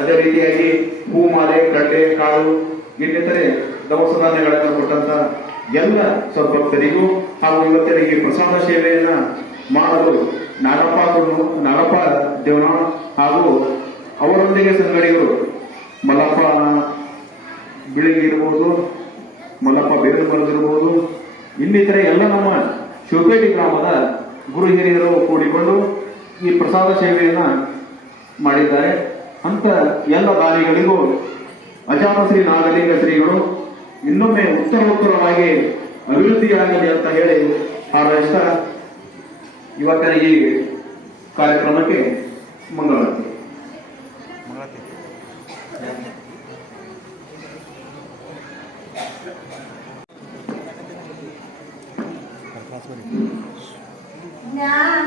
ಅದೇ ರೀತಿಯಾಗಿ ಹೂಮಾಲೆ, ಕಡ್ಲೆ, ಕಾಳು ಇನ್ನಿತರೆ ದವಸ ಧಾನ್ಯಗಳನ್ನು ಕೊಟ್ಟಂತ ಎಲ್ಲ ಸದ್ಭಕ್ತರಿಗೂ ಹಾಗೂ ಇವತ್ತರಿಗೆ ಪ್ರಸಾದ ಸೇವೆಯನ್ನ ಮಾಡಲು ನಾಗಪ್ಪ ದೇವನಾಳ ಹಾಗೂ ಅವರೊಂದಿಗೆ ಸಂಗಡಿಗರು ಮಲ್ಲಪ್ಪ ಬಿಳಿಗಿ ಇರ್ಬೋದು, ಮಲ್ಲಪ್ಪ ಬೇರು ಬರೆದಿರ್ಬೋದು, ಇನ್ನಿತರೆ ಎಲ್ಲ ನಮ್ಮ ಶಿವಪೇಟೆ ಗ್ರಾಮದ ಗುರು ಹಿರಿಯರು ಕೂಡಿಕೊಂಡು ಈ ಪ್ರಸಾದ ಸೇವೆಯನ್ನ ಮಾಡಿದ್ದಾರೆ. ಅಂತ ಎಲ್ಲ ದಾನಿಗಳಿಗೂ ಅಜಾತ ಶ್ರೀ ನಾಗಲಿಂಗ ಶ್ರೀಗಳು ಇನ್ನೊಮ್ಮೆ ಉತ್ತರೋತ್ತರವಾಗಿ ಅಭಿವೃದ್ಧಿಯಾಗಲಿ ಅಂತ ಹೇಳಿ ಹಾರೈಸ್ತಾ ಇವತ್ತಿನ ಈ ಕಾರ್ಯಕ್ರಮಕ್ಕೆ ಮಂಗಳಾರತಿ. ಜ್ಞಾನ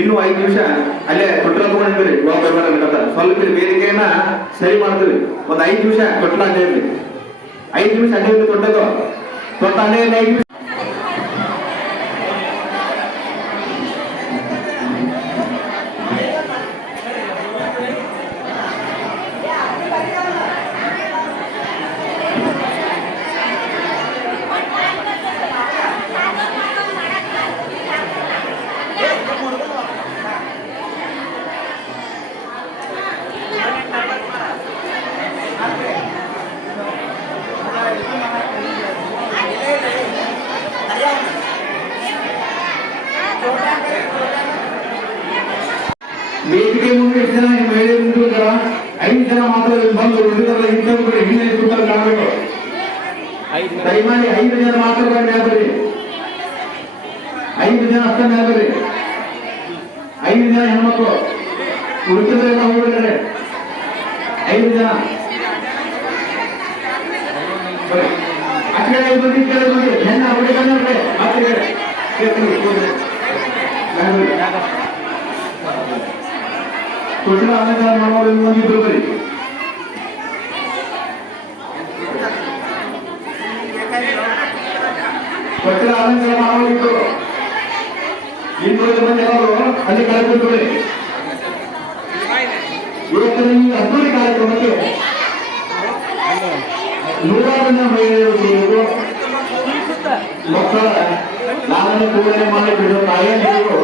ಇನ್ನು 5 ನಿಮಿಷ ಅಲ್ಲೇ ತೊಟ್ಟಲ ತಗೊಂಡಿರ್ತೀರಿ ಸ್ವಲ್ಪ ಇಲ್ಲಿ ವೇದಿಕೆಯನ್ನ ಸರಿ ಮಾಡ್ತೀವಿ. ಒಂದು 5 ನಿಮಿಷ ತೊಟ್ಟಲ ಅಲ್ಲೇ ಇರ್ಲಿ, 5 ನಿಮಿಷ ಅಲ್ಲೇ ಇರ್ಲಿ, ತೊಟ್ಟದು ತೊಟ್ಟ ಅಲ್ಲೇ ಇರ್ಲಿ 5 ನಿಮಿಷ. ವೇದಿಕೆ ಮುಂದೆ ಎಷ್ಟು ಜನ ಮಹಿಳೆ ನಿಂತಿರ್ತಾರ? 5 ಜನ ಮಾತ್ರ ಬಂದು ಉಳಿದವರ ಹಿಂದೆ ಹಿಂದೆ ಕೂತಲ್ಲಿ ಕಾಣಬೇಕು. ದಯಮಾಡಿ 5 ಜನ ಮಾತ್ರ ಬರ್ರಿ, 5 ಜನ ಅಷ್ಟೇ ಬರ್ರಿ, 5 ಜನ ಹೆಣ್ಮಕ್ಳು, ಉಳಿದವರೆಲ್ಲ ಹೋಗ್ಬಿಡ್ತಾರೆ. 5 ಜನ ಅಷ್ಟೇ ಬಂದು ಹೆಣ್ಣ ಹುಡುಗ ತೊಟ್ಟಿಲ ಅಲಂಕಾರ ಮಾಡುವವರು ಬಂದಿದ್ರು ಬರೀ. ತೊಟ್ಟಿಲ ಅಲಂಕಾರ ಮಾಡುವವರು 200 ಮಂದಿ ಎಲ್ಲರೂ ಅಲ್ಲಿ ಕಳೆದುಕೊಳ್ಳಿ. ಇವತ್ತಿನ ಈ ಅದ್ದೂರಿ ಕಾರ್ಯಕ್ರಮಕ್ಕೆ 100 ಜನ ಮಹಿಳೆಯರು, ಮಕ್ಕಳ ಲಾಲನೆ ಪೂರಣೆ ಮಾಡಿ ಬಿಡುವ ತಾಯಿಯರು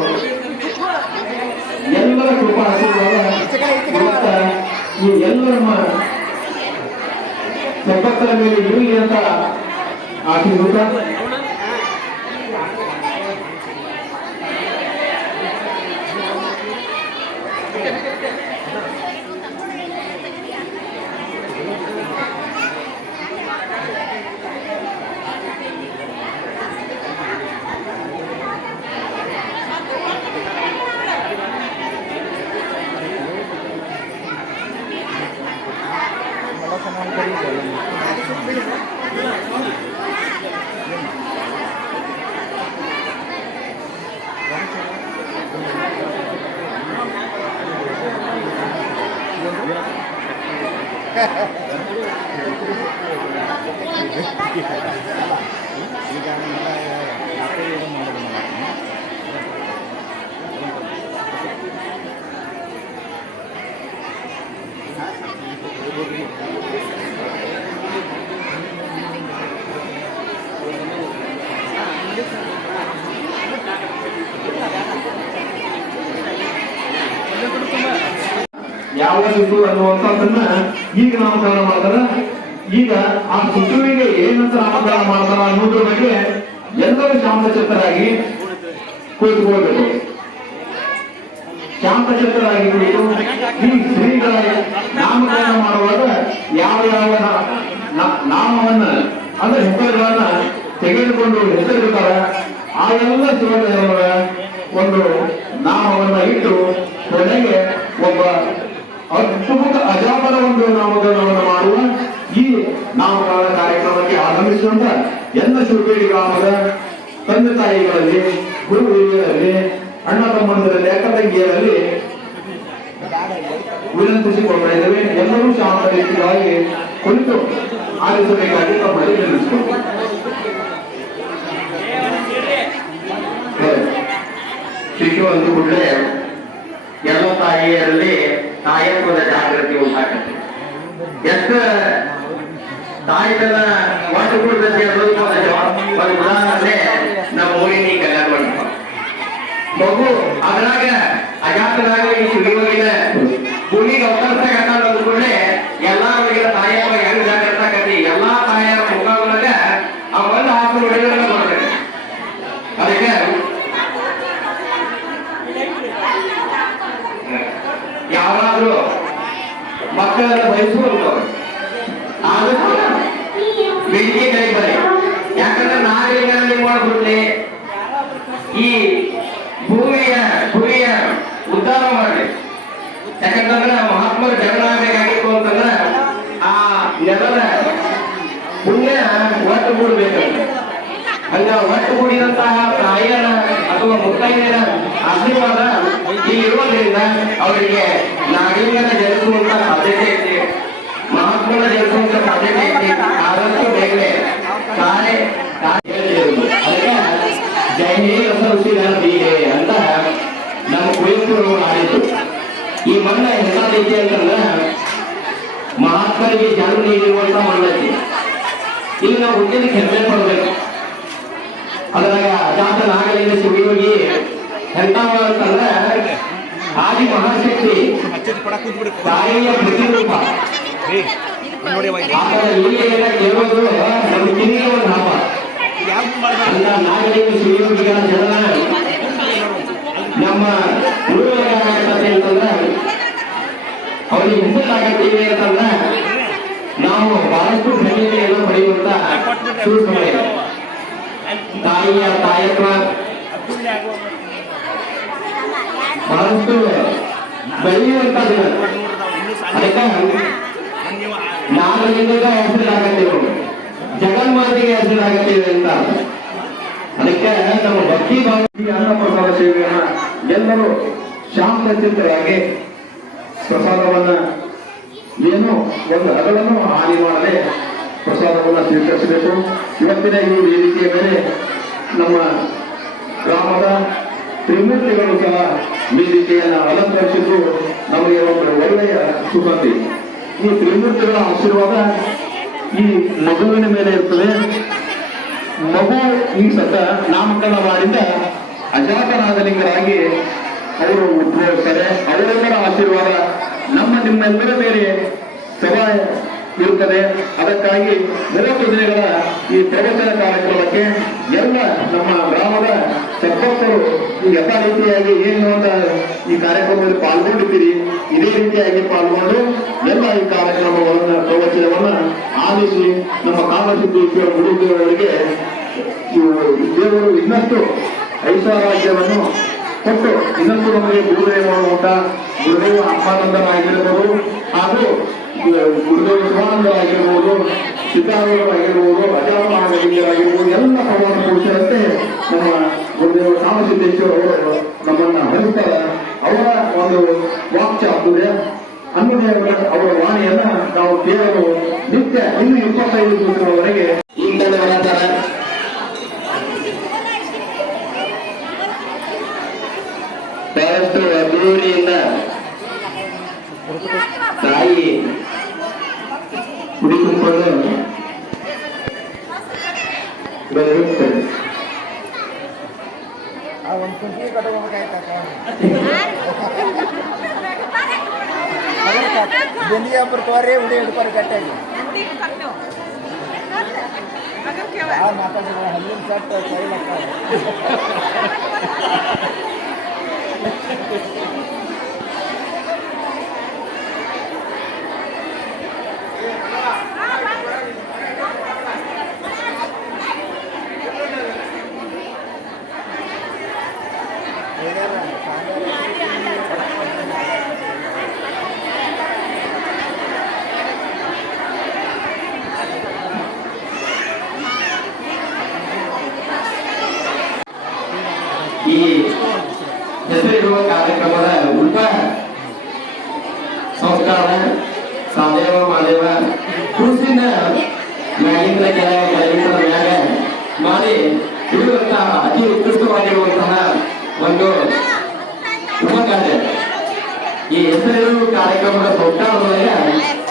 ಎಲ್ಲರ ಕೃಪಾ ಆಶೀರ್ವಾದ ಈ ಎಲ್ಲರ ಸಂಪತ್ತರ ಮೇಲೆ ಇರಲಿ ಅಂತ ಆಶೀರ್ವಾದ. ಯಾವ ಶಿಶು ಅನ್ನುವಂಥದ್ದನ್ನ ಈಗ ನಾಮಕರಣ ಮಾಡ್ತಾರ. ಈಗ ಆ ಶಿಶುವಿಗೆ ಏನಂತ ನಾಮಕರಣ ಮಾಡ್ತಾರ ಅನ್ನೋದ್ರ ಬಗ್ಗೆ ಎಲ್ಲರೂ ಶಾಂತಚಿತ್ತರಾಗಿ ಕುಳಿತುಕೊಳ್ಬೇಕು. ಶಾಂತಚಿತ್ತರಾಗಿ ಕುಳಿತು ಈ ಶ್ರೀಗಳ ನಾಮಕರಣ ಮಾಡುವಾಗ ಯಾವ ಯಾವ ನಾಮವನ್ನ ಅಂದ್ರೆ ಹೆಸರುಗಳನ್ನ ತೆಗೆದುಕೊಂಡು ಹೆಸರಿರ್ತಾರ ಆ ಎಲ್ಲ ಶಿವದೇವರ ಒಂದು ನಾಮವನ್ನ ಇಟ್ಟು ಕೊನೆಗೆ ಒಬ್ಬ ಅದ್ಭುತ ಅಜಾಪರ ಒಂದು ನಾಮಕರಣವನ್ನು ಮಾಡುವ ಈ ನಾಮಕರಣ ಕಾರ್ಯಕ್ರಮಕ್ಕೆ ಆಗಮಿಸುವಂತ ಎಲ್ಲ ಶುರುಬೇಡಿ ಗ್ರಾಮದ ತಂದೆ ತಾಯಿಗಳಲ್ಲಿ, ಗುರು ಹಿರಿಯರಲ್ಲಿ, ಅಣ್ಣ ತಮ್ಮಂದಿರಲ್ಲಿ, ಅಕ್ಕ ತಂಗಿಯರಲ್ಲಿ ವಿನಂತಿಸಿಕೊಳ್ತಾ ಇದ್ದೇವೆ. ಎಲ್ಲರೂ ಶಾಂತ ರೀತಿಯಾಗಿ ಕುಳಿತು ಆಲಿಸಬೇಕಾಗಿ ತಮ್ಮಲ್ಲಿ ವಿನಂತಿಸಿಕೊಂಡು ಶಿಶು ಅಂದ ಕೂಡಲೇ ಎಲ್ಲ ತಾಯಿಯರಲ್ಲಿ ತಾಯತ್ವದ ಜಾಗೃತಿ ಉಂಟಾಗುತ್ತೆ. ಎಷ್ಟು ತಾಯಿತನ ಒಟ್ಟು ಕೊಡ್ತೈತಿ ಅನ್ನೋದು ಒಂದು ಉದಾಹರಣೆ ನಮ್ಮ ಊರಿನ ಕಲ್ಯಾಣ ಮಂಟಪ. ಮಗು ಅದ್ರಾಗ ಅಜಾತದಾಗ ಈ ಸುಳಿಯೋಗಿನ ಭೂಮಿಗೆ ಅವತರಿಸಕತ್ತ ಅಂದ್ಕೊಂಡೆ ಎಲ್ಲಾ ಅವರಿಗೆ ತಾಯಿಯವ ಹೆಂಗ್ ಜಾಗೃತ ಆಕತಿ. ಎಲ್ಲಾ ತಾಯಿಯರ ಮುಖಗಳಾಗ ಆ ಒಂದು ಹಾಸು ಹೊಡೆಯೋದನ್ನ ಬರ್ತದೆ. ಅದಕ್ಕೆ ಯಾರಾದ್ರೂ ಮಕ್ಕಳನ್ನ ಬಯಸುವಂತ ಆದಷ್ಟು ಬೆಳಿಗ್ಗೆ ಕೈ ಬರೀ. ಯಾಕಂದ್ರೆ ನಾಗರಿಕ ಮಾಡ್ಬಿಡ್ಲಿ ಈ ಭೂಮಿಯ ಉದ್ಧಾರ ಮಾಡಿ. ಯಾಕಂತಂದ್ರೆ ಮಹಾತ್ಮರು ಜಗಳ ಆಗಬೇಕಾಗಿತ್ತು ಅಂತಂದ್ರೆ ಆ ನೆಲದ ಪುಣ್ಯ ಒಟ್ಟು ಕೂಡ್ಬೇಕಂತ. ಹಂಗ ಒಟ್ಟು ಕೂಡಿದಂತಹ ತಾಯಿಯರ ಅಥವಾ ಮುತ್ತೈದೆಯರ ಆಶೀರ್ವಾದ ಅವರಿಗೆ ನಾಗಲಿಂಗನ ಜನಿಸುವಂತ ಸಾಧ್ಯತೆ ಐತಿ, ಮಹಾತ್ಮನ ಜನಿಸುವಂತ ಸಾಧ್ಯತೆ ಐತಿ. ಆದಷ್ಟು ಬೇಗನೆ ಜೈ ಹೇ ರಸಋಷಿಧೀರೆ ಅಂತ ನಮ್ಮ ಕುವೆಂಪುರವರು ಹಾಡಿದ್ರು. ಈ ಮಣ್ಣ ಎಂತೈತಿ ಅಂತಂದ್ರೆ ಮಹಾತ್ಮರಿಗೆ ಜನ್ಮ ನೀಡಿರುವಂತ ಮಣ್ಣೈತಿ. ಇಲ್ಲಿ ನಾವು ಹುಟ್ಟಿದಕ್ಕೆ ಹೆಮ್ಮೆ ಪಡ್ಬೇಕು. ಅದ್ರಾಗ ಅಜಾತ ನಾಗಲಿಂಗ ಶಿವಯೋಗಿ ಎಂತವ ಅಂತಂದ್ರೆ ಆದಿ ಮಹಾಶಕ್ತಿ ತಾಯಿಯ ಪ್ರತಿರೂಪ. ಆತರ ಲೀಲೆಯನ್ನ ಕೇಳೋದು ನಮ್ಮ ಕಿರಿಯ ಒಂದು ಹಬ್ಬ. ಅಂತ ನಾಗಲಿಂಗ ಶಿವಯೋಗಿಗಳ ಜನನ ನಮ್ಮ ಉರುಳಾಗತ್ತೆ ಅಂತಂದ್ರೆ ಅವ್ರಿಗೆ ಹೆಸರಾಗತ್ತೀವಿ ಅಂತಂದ್ರೆ ನಾವು ಬಹಳಷ್ಟು ಧನ್ಯತೆಯನ್ನು ಪಡೆಯುವಂತ ಶುರು ಸಮಯ. ತಾಯಿಯ ತಾಯತ್ವ ಬಹಳಷ್ಟು ಬೆಳೆಯುವಂತ ದಿನ. ಅದಕ್ಕೆ ನಾಗಲಿಂಗದ ಹೆಸರಾಗತ್ತೇವೆ, ಜಗನ್ಮಾತೆಗೆ ಹೆಸರಾಗತ್ತೇವೆ ಅಂತ. ಅದಕ್ಕೆ ನಮ್ಮ ಭಕ್ತಿ ಭಾವ ಈ ಅನ್ನಪ್ರಸಾದ ಸೇವೆಯನ್ನ ಎಲ್ಲರೂ ಶಾಂತಚಿತ್ತರಾಗಿ ಪ್ರಸಾದವನ್ನ ಏನು ಒಂದು ಹಗಲನ್ನು ಹಾನಿ ಮಾಡದೆ ಪ್ರಸಾದವನ್ನು ಸ್ವೀಕರಿಸಬೇಕು. ಇವತ್ತಿನ ಈ ವೇದಿಕೆಯ ಮೇಲೆ ನಮ್ಮ ಗ್ರಾಮದ ತ್ರಿಮೂರ್ತಿಗಳು ಸಹ ವೇದಿಕೆಯನ್ನು ಅಲಂಕರಿಸಿದ್ದು ನಮಗೆ ಒಂದು ಒಳ್ಳೆಯ ಸುಗಂಧಿ. ಈ ತ್ರಿಮೂರ್ತಿಗಳ ಆಶೀರ್ವಾದ ಈ ಮಗುವಿನ ಮೇಲೆ ಇರ್ತದೆ. ಮಗು ಈ ಸತ ನಾಮಕರಣ ಮಾಡಿದ ಅಜಾತನಾಗಲಿಂಗರಾಗಿ ಅವರು ಉದ್ಭವಿಸ್ತಾರೆ. ಅವರೆಲ್ಲರ ಆಶೀರ್ವಾದ ನಮ್ಮ ನಿಮ್ಮೆಲ್ಲರ ಮೇಲೆ ಸದಾ ಇರುತ್ತದೆ. ಅದಕ್ಕಾಗಿ 30 ದಿನಗಳ ಈ ಪ್ರವಚನ ಕಾರ್ಯಕ್ರಮಕ್ಕೆ ಎಲ್ಲ ನಮ್ಮ ಗ್ರಾಮದ ಸದ್ಭಕ್ತರು ಯಥಾ ರೀತಿಯಾಗಿ ಏನು ಅಂತ ಈ ಕಾರ್ಯಕ್ರಮದಲ್ಲಿ ಪಾಲ್ಗೊಂಡಿದ್ದೀರಿ, ಇದೇ ರೀತಿಯಾಗಿ ಪಾಲ್ಗೊಂಡು ಎಲ್ಲ ಈ ಕಾರ್ಯಕ್ರಮವನ್ನು ಪ್ರವಚನವನ್ನ ಆಲಿಸಿ ನಮ್ಮ ಕಾಮಸಿದ್ದೇಶ್ವರ ಗುರುದೇವರಿಗೆ ದೇವರು ಇನ್ನಷ್ಟು ಐಶ್ವರ್ಯವನ್ನು ಕೊಟ್ಟು ಇನ್ನೊಂದು ನಮಗೆ ಗುರುದೇವ ಮಾಡುವಂತ ಗುರುದೇವ ಅಪ್ಪಾನಂದರಾಗಿರಬಹುದು, ಹಾಗೂ ಗುರುದೇವ ಶಿವಾನಂದರಾಗಿರ್ಬೋದು, ಸಿದ್ದಾರೂಢರಾಗಿರ್ಬೋದು, ಅಜಾತನಾಗಲಿಂಗರಾಗಿರ್ಬೋದು, ಎಲ್ಲ ಪ್ರವಾಸ ಪುರುಷರಂತೆ ನಮ್ಮ ಗುರುದೇವ ಕಾಮಸಿದ್ದೇಶ್ವರ ಅವರು ನಮ್ಮನ್ನ ಹರಿಸ್ತಾರೆ. ಅವರ ಒಂದು ವಾಕ್ಚಾತುರ್ಯ ಅನ್ನುದೇ ಅವರ ವಾಣಿಯನ್ನ ನಾವು ಕೇಳಲು ನಿತ್ಯ ಇನ್ನು 25 ದಿವಸಗಳವರೆಗೆ ಇಂಥವರಂತಾರೆ. ಬಹಳಷ್ಟು ಅದ್ದೂರಿಯಿಂದ ತಾಯಿ ಕುಡಿ ತುಂಬಿಕೊಂಡು ಬರುತ್ತಾರೆ. बर तोरे उडे उडपर कट्टाಗಿ ಆ ಮಾತಾಡಿ ಹಲ್ಲಿನ ಸಟ್ ಕೈ ಲಕ್ಕ ಈ ಹೆಸರಿರುವ ಕಾರ್ಯಕ್ರಮದ ಉಪ ಸಂಸ್ಕಾರ ಸಾದೇವ ಮಾದೇವ ಕೃಷಿನ ಮ್ಯಾಗಿಂದ ಕೆಳಗಿಂದ ಮ್ಯಾಗ ಮಾಡಿ ಇರುವಂತಹ ಅತಿ ಉತ್ಕೃಷ್ಟವಾಗಿರುವಂತಹ ಒಂದು ಉಪಕಾರ್ಯ. ಈ ಹೆಸರಿರುವ ಕಾರ್ಯಕ್ರಮದ ಸಂಸ್ಕಾರದೊಳಗೆ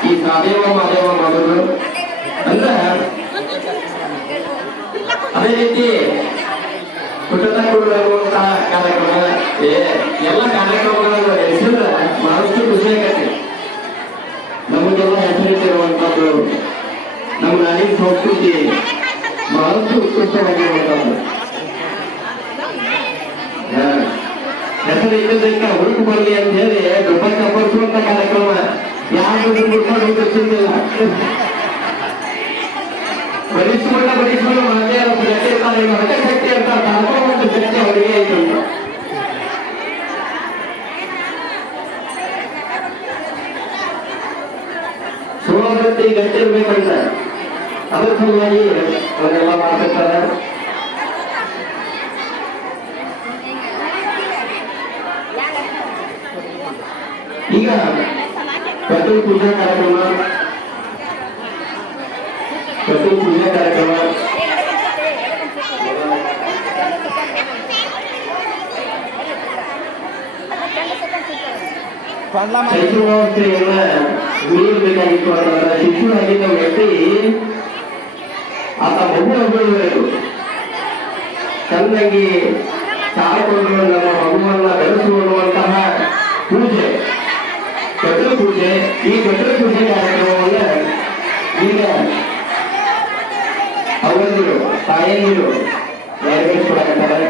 ಈ ಸಾದೇವ ಮಾದೇವ ಮಾಡೋದು ಅಂದ್ರೆ ಅದೇ ರೀತಿ ಕುಟುಂಬ ಕೊಡುವಂತಹ ಕಾರ್ಯಕ್ರಮ ಎಲ್ಲ ಕಾರ್ಯಕ್ರಮಗಳನ್ನು ಹೆಸರು ಬಹಳಷ್ಟು ಖುಷಿ ಆಗತ್ತೆ. ನಮಗೆಲ್ಲ ಹೆಸರಿಟ್ಟಿರುವಂತದ್ದು ನಮ್ಮ ನಾಡಿನ ಸಂಸ್ಕೃತಿ ಬಹಳಷ್ಟು ಉತ್ಕೃಷ್ಟವಾಗಿರುವಂತದ್ದು. ಹೆಸರು ಇಲ್ಲದಕ್ಕೆ ಹುಡುಕು ಬರಲಿ ಅಂತ ಹೇಳಿ ದುಬ್ಬ ತಪ್ಪಿಸುವಂತ ಕಾರ್ಯಕ್ರಮ ಯಾರು ಗೊತ್ತಿಲ್ಲ. ಬಡಿಸ್ಕೊಂಡು ಮನೆ ಗಟ್ಟಿ ಇರ್ತಾರೆ, ಹೊಟ್ಟೆ ಶಕ್ತಿ ಅಂತ ಒಂದು ಶಕ್ತಿ ಅವರಿಗೆ ಆಯ್ತು. ಸೋಮವೃತ್ತಿ ಗಟ್ಟಿ ಇರ್ಬೇಕಂತ ಅದ್ರ ಸಲುವಾಗಿ ಅವರೆಲ್ಲ ಮಾಡ್ತಿರ್ತಾರೆ. ಈಗ ಕಟೀಲ್ ಪೂಜಾ ಕಾರ್ಯಕ್ರಮ ಶಿಶು ವ್ಯವಸ್ಥೆಯನ್ನ ಉಳಿಯಬೇಕಾಗಿತ್ತು ಅಂತಂದ್ರೆ ಶಿಶು ಆಗಿದ್ದ ವ್ಯಕ್ತಿ ಆತ ಮಗು ಅಭಿವೃದ್ಧಿ ಚೆನ್ನಾಗಿ ತಾಳ್ಕೊಂಡು ನಮ್ಮ ಮಗುವನ್ನ ಬೆಳೆಸುವಂತಹ ಪೂಜೆ ಕಟೀಲ್ ಪೂಜೆ. ಈ ಕಟೀಲ್ ಪೂಜೆ ಕಾರ್ಯಕ್ರಮವನ್ನ ಈಗ ಅವರಂದಿರು ತಾಯಂದಿರು ನೆರವೇರಿಸಿಕೊಳ್ಳುತ್ತಾರೆ.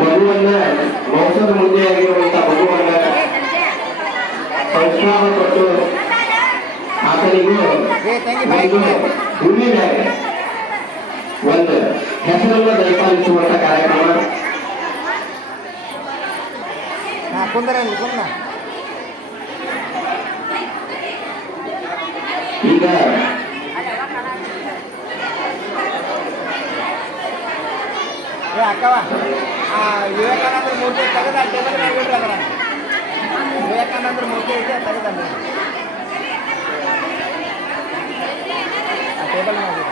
ಮಗುವನ್ನ ಮೋಸದ ಮುಂದೆಯಾಗಿರುವಂತಹ ಮಗುವನ್ನ ಸಂಸ್ಕಾರ ಕೊಟ್ಟು ಆತನಿಗೂ ಒಂದು ಭೂಮಿ ಮೇಲೆ ಒಂದು ಹೆಸರನ್ನು ದಯಪಾಲಿಸುವಂತ ಕಾರ್ಯಕ್ರಮ. ಈಗ ಅಕ್ಕವ ವಿವೇಕಾನಂದ್ರ ಮೂರ್ತಿ ತೆಗೆದ ಟೇಬಲ್ ಮೇಲೆ ಬಿಡ್ರಿ ಅದರ ವಿವೇಕಾನಂದ್ರ ಮೂರ್ತಿ ಐತೆ ತೆಗೆದಲ್ಲಿ ಆ ಟೇಬಲ್ ಮೇಲೆ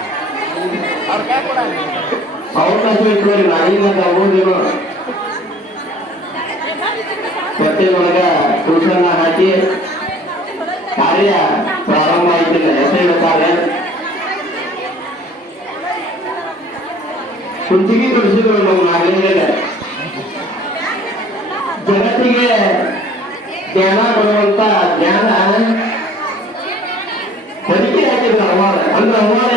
ಅವ್ರ ಕೈ ಕೂಡ ಅವಕಾಶ ಇಟ್ಟರೆ ನಾಯಿನ ಆಗೋದೇನೋ ಕಟ್ಟೆ ಒಳಗ ತುಳಸನ್ನ ಹಾಕಿ ಕಾರ್ಯ ಪ್ರಾರಂಭ ಆಯ್ತಿಲ್ಲ. ಹೆಸರಿಡುತ್ತಾರೆ ಕುಂಚಿಗೆ ತುಳಸಿಗಳು ನಮ್ಮ ನಾಗಲಿಂಗದ ಜಗತ್ತಿಗೆ ಜ್ಞಾನ ಬರುವಂತ ಜ್ಞಾನ ಹೊದಿಕೆ ಹಾಕಿದ್ರು ಅವಾರ ಅಂದ್ರೆ ಅವಾರ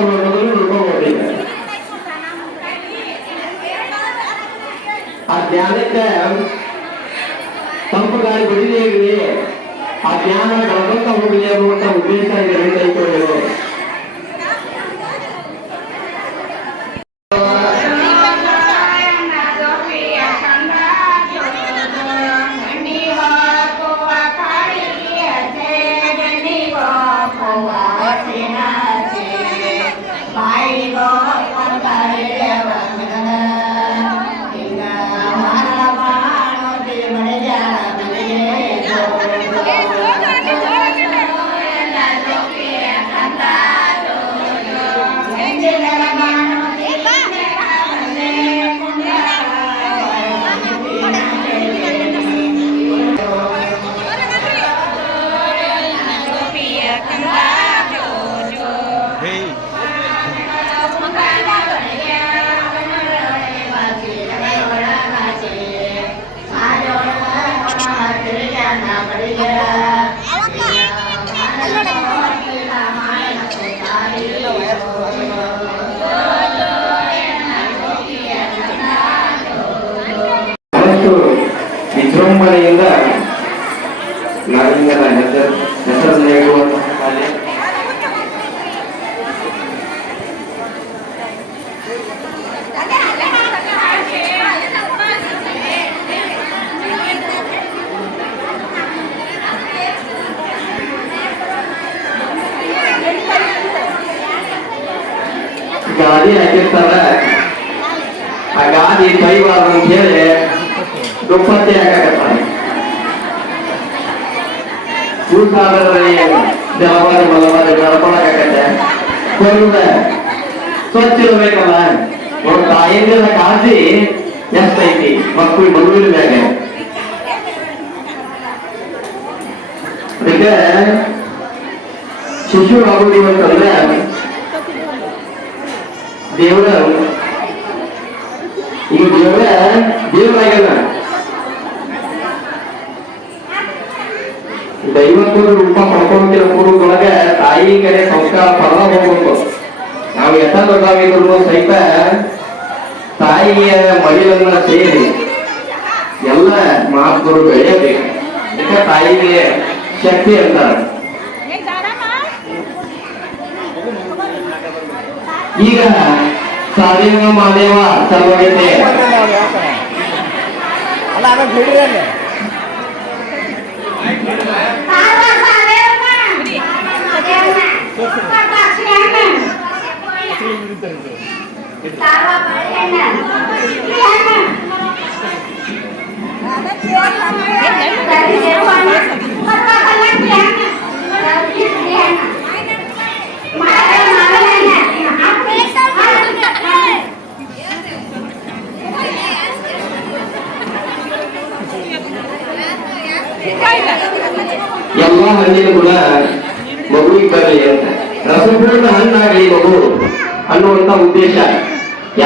ನೋಡ್ಕೋಬಹುದು. ಆ ಜ್ಞಾನಕ್ಕೆ ತಂಪು ಗಾಳಿ ಬಡಿದೇ ಆ ಜ್ಞಾನ ಬೆಳಕೊಂತ ಹೋಗಲಿ ಅನ್ನುವಂತ ಉದ್ದೇಶ ಇದರಿಂದ ಇಟ್ಕೊಂಡಿದೆ. ವಿಜೃಂಭಣೆಯಿಂದ ನಾಗಲಿಂಗನ ಹೆಸರನ್ನು ಹೇಳುವಂತಹ ಕಾರ್ಯ. ಗಾದಿ ಹಾಕಿರ್ತಾರ, ಆ ಗಾದಿ ಕೈಬಾರ್ದು ಅಂತ ಹೇಳಿ ದುಪ್ಪತ್ತೆ ಹಾಕಕತ್ತಾರೆ. ಕೂಸಾದ್ರೆ ಜಲವಾರಿ ಮಲವಾರಿ ಬೆಳ್ಕೊಳಕತ್ತೆ ಕೊಡುದ ಸ್ವಚ್ಛ ಇರ್ಬೇಕಲ್ಲ. ಒಂದು ತಾಯಿಯಿಂದ ಕಾಳಜಿ ಎಷ್ಟೈತಿ ಮಕ್ಕಳು ಮಗುವಿನ ಮ್ಯಾಗ. ಅದಕ್ಕೆ ಶಿಶು ಆಗೋದು ಅಂತಂದ್ರೆ ದೇವರ ಈಗ ದೇವರಾಗ್ಯದ ದೈವತ್ವದ ರೂಪ ಪಡ್ಕೊಂತಿರೋ ಪೂರ್ವದೊಳಗ ತಾಯಿ ಕಡೆ ಸಂಸ್ಕಾರ ಪಡೆದ ಹೋಗ್ಬೇಕು. ನಾವು ಎಷ್ಟ ದೊಡ್ಡಾಗಿದ್ರು ಸಹಿತ ತಾಯಿಯ ಮಡಿಲನ್ನ ಸೇರಿ ಎಲ್ಲ ಮಾತುಗಳು ಬೆಳೆಯಬೇಕು. ಅದಕ್ಕೆ ತಾಯಿಗೆ ಶಕ್ತಿ ಅಂತಾರೆ. ಈಗ ಸಾಲಿಂಗ ಮಾದೇವ ಚಲವಾಗೈತೆ. ಅಲ್ಲ ಅದನ್ನ ಬಿಡ್ರಿ ಅಲ್ಲಿ ಎಲ್ಲ ಹಣ್ಣಿನ ಗುಣ ಮಗುವಿಗೆ ಬರಲಿ ಅಂತ ರಸಪೂರ್ಣ ಹಣ್ಣಾಗಲಿ ಮಗು ಅನ್ನುವಂತ ಉದ್ದೇಶ.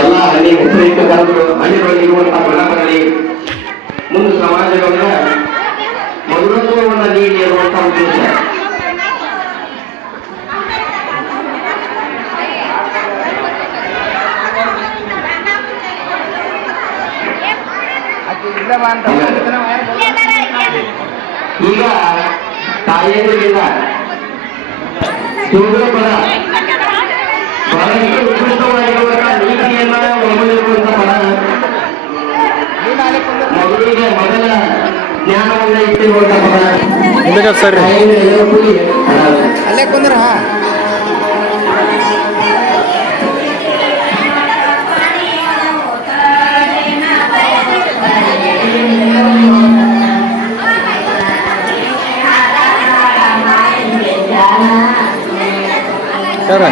ಎಲ್ಲ ಹಣ್ಣಿನ ಹೆಸರಿಟ್ಟು ಕರೆದು ಹಣ್ಣಿನೊಳಗಿರುವಂತಹ ಗುಣ ಬರಲಿ, ಮುಂದೆ ಸಮಾಜಗಳ ಮಧುರತ್ವವನ್ನು ನೀಡಿ ಇರುವಂತಹ ಉದ್ದೇಶ. ಈಗ ತಾಯಿಯರಿಂದ ಪದ ಬಹಳಷ್ಟು ಉತ್ಕೃಷ್ಟವಾಗಿರುವಂತಹ ನೀತಿಯನ್ನ ಒಳಗೊಂಡಿರುವಂತಹ ಪದ, ಮಗುವಿಗೆ ಮೊದಲ ಜ್ಞಾನವನ್ನ ಇಟ್ಟಿರುವಂತಹ ಪದ. ಅಲ್ಲೇ ಕುಂದ್ರ ಸರ್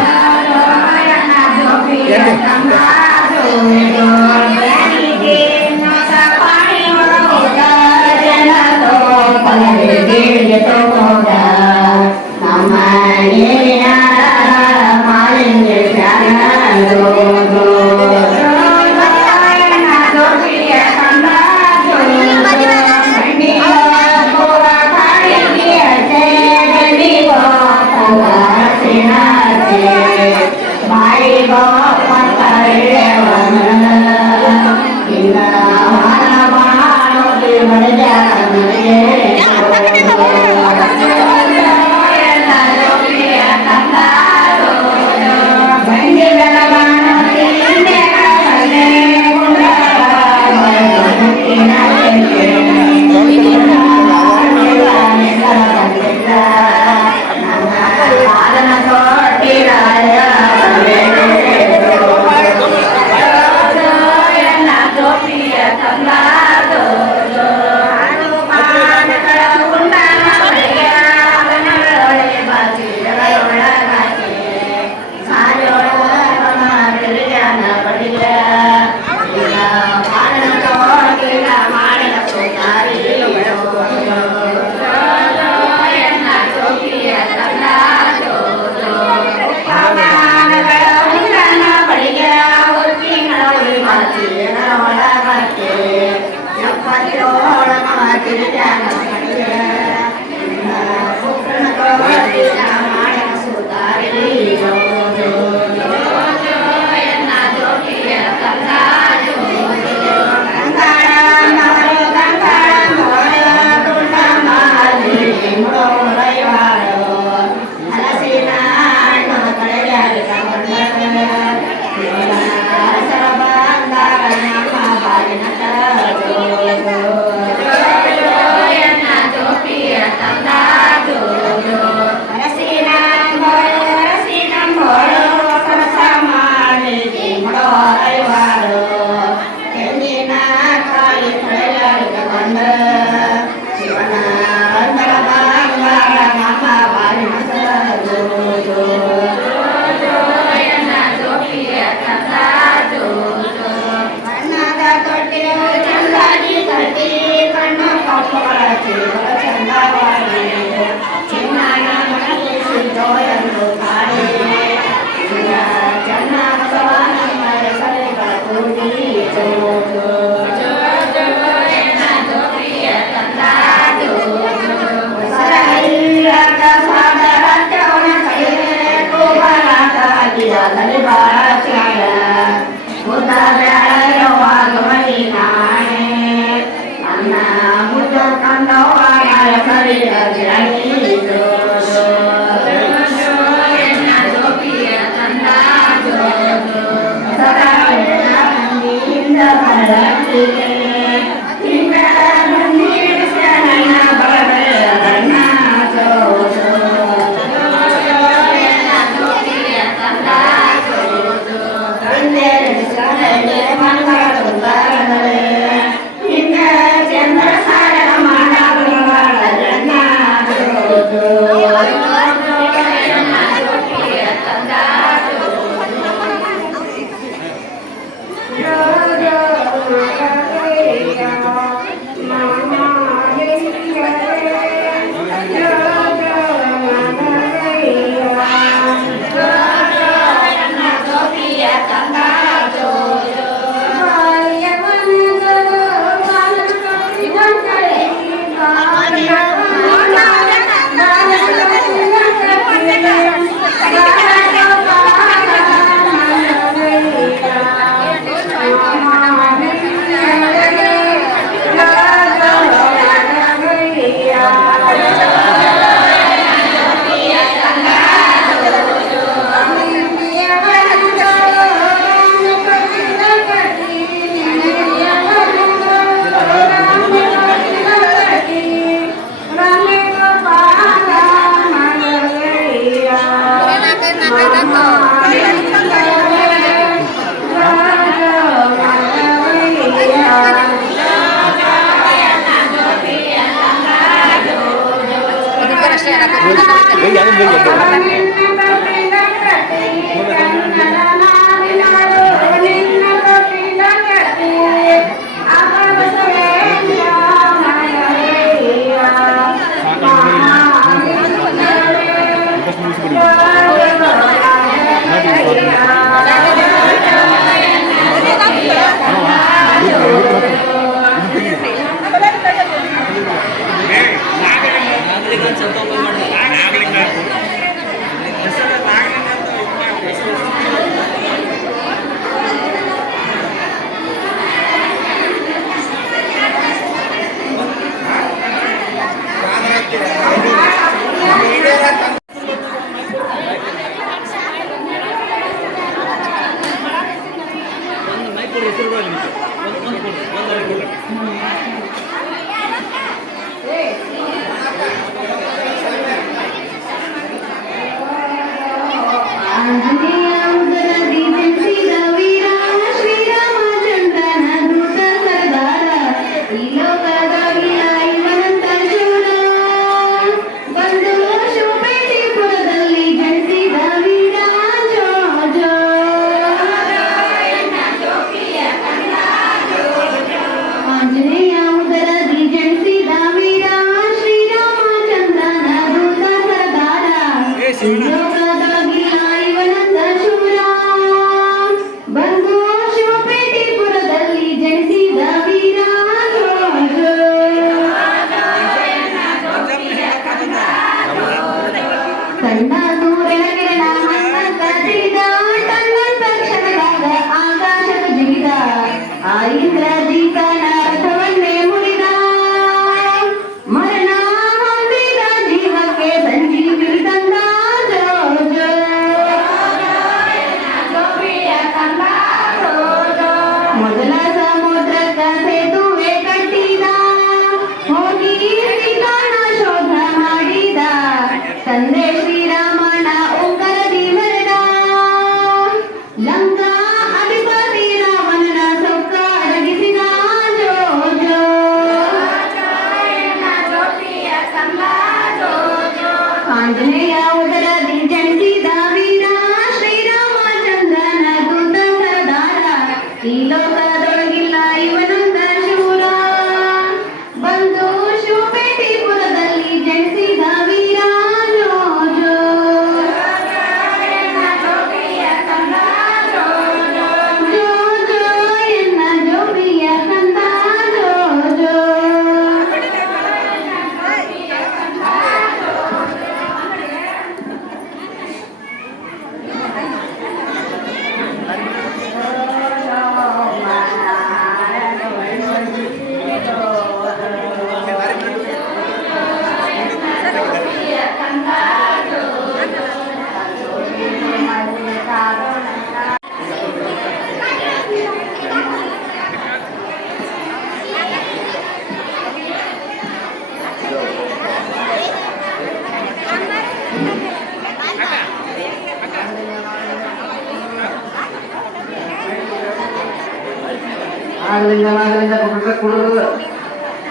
ನಾಗಲಿಂಗ ಕೊಟ್ಟ ಕೊಡೋದು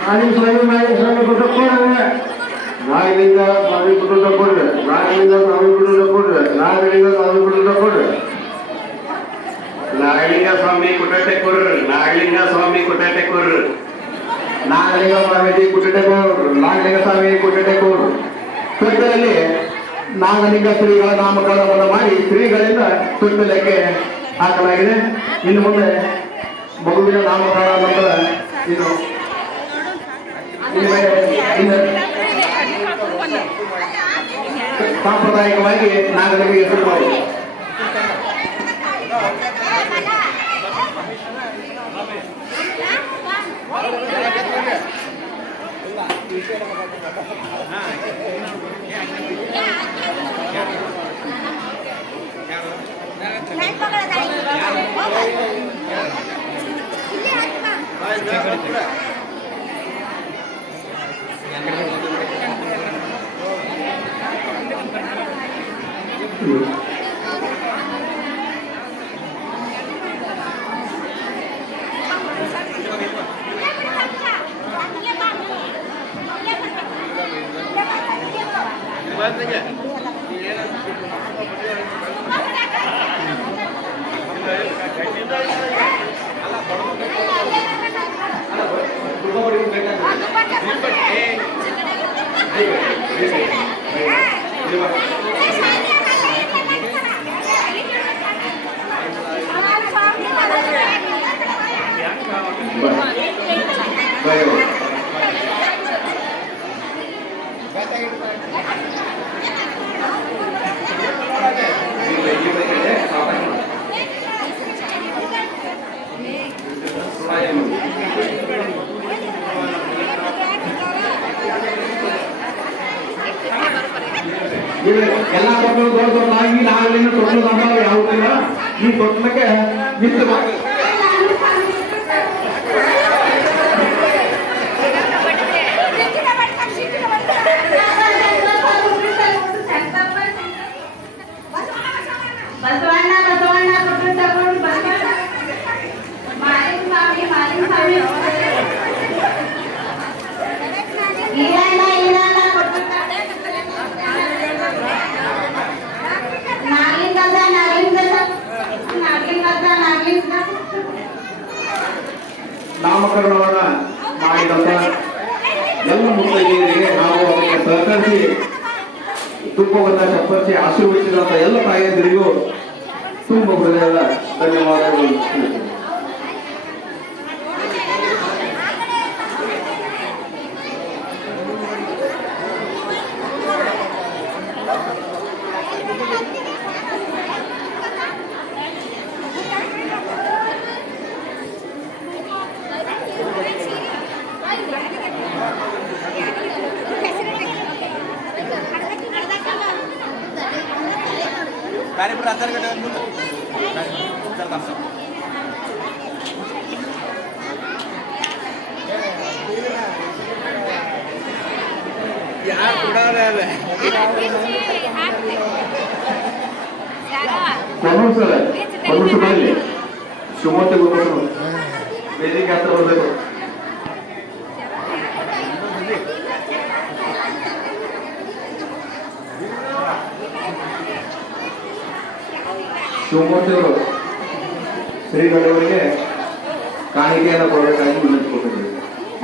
ಆದಿ ಸ್ವಾಮಿ ಕೊಟ್ಟ ಕೊಡ್ರಿ ನಾಗಲಿಂಗ ಸ್ವಾಮಿ ಕೊಟ್ಟ ಕೊಡ್ರಿ ನಾಗಲಿಂಗ ಸ್ವಾಮಿ ಕೊಟ್ಟ ಕೊಡ್ರಿ ನಾಗಲಿಂಗ ಸ್ವಾಮಿ ಕೊಟ್ಟ ಕೊಡ್ರಿ ನಾಗಲಿಂಗ ಸ್ವಾಮಿ ಕುಟಟೆ ಕೊರ್ರಿ ನಾಗಲಿಂಗ ಸ್ವಾಮಿ ಕುಟಟೆ ಕೊರ್ರಿ ನಾಗಲಿಂಗ ಸ್ವಾಮೀಜಿ ಕುಟಟೆ ಕೊಡ್ರಿ ನಾಗಲಿಂಗ ಸ್ವಾಮಿ ಕುಟಟೆ ಕೊಡ್ರಿ ಸುತ್ತದಲ್ಲಿ ನಾಗಲಿಂಗ ಶ್ರೀಗಳ ನಾಮಕರಣವನ್ನು ಮಾಡಿ ಶ್ರೀಗಳಿಂದ ಸುತ್ತಲಕ್ಕೆ ಹಾಕಲಾಗಿದೆ. ಇನ್ನು ಮುಂದೆ ಮಗುವಿನ ನಾಮಕರಣ ನಂತರ ಇದು ಸಾಂಪ್ರದಾಯಿಕವಾಗಿ ನಾಗಲಿಂಗ ಹೆಸರು ಮಾಡಿ Bantunya. ಎಲ್ಲ ತೊಟ್ಟಲು ದೊಡ್ಡದಾಗಿ ನಾವಿನ ತೊಟ್ಟಲು ನಮ್ಮಲ್ಲಿ ಯಾವುದಿಲ್ಲ ಈ ತೊಟ್ಟಲಕ್ಕೆ ನಿಂತು ಬಸವಣ್ಣ ಬಸವಣ್ಣ ಕೊಟ್ಟು ತಗೊಂಡು ಬಸವಣ್ಣ ಮಾಲಿನ ಸ್ವಾಮಿ ಈರಣ್ಣ ಈರಣ್ಣ ಕೊಟ್ಟು ನಾಗಿನ ಗದ ನಾಮಕರಣವನ್ನ ಮಾಡಿದಂತ ಎಲ್ಲ ಮುತ್ತೈದೆಯರಿಗೆ ನಾವು ಅವರಿಗೆ ಸಹಕರಿಸಿ ತುಪ್ಪವನ್ನ ಚಪ್ಪರಿಸಿ ಆಶೀರ್ವದಿಸಿದಂತ ಎಲ್ಲ ತಾಯಂದಿರಿಗೂ ತುಂಬ ಹೃದಯದ ಧನ್ಯವಾದಗಳು. ಕಾರ್ಯಕ್ರಮ ಆಧಾರ್ ಕಾರ್ಡ್ ಯಾರು ಕೊಡೋರೇ ಕೊನೂಸು ಬರಲಿ ಶಿವಮೊಗ್ಗ ಕೊನೂಸು ವೇದಿಕೆ ಹತ್ರ ಬರಬೇಕು. ಶಿವಮೂರ್ತಿಯವರು ಶ್ರೀಗಳವರಿಗೆ ಕಾಣಿಕೆಯನ್ನು ಕೊಡಬೇಕಾಗಿ ವಿನಂತಿಸಿಕೊಂಡಿದ್ದಾರೆ.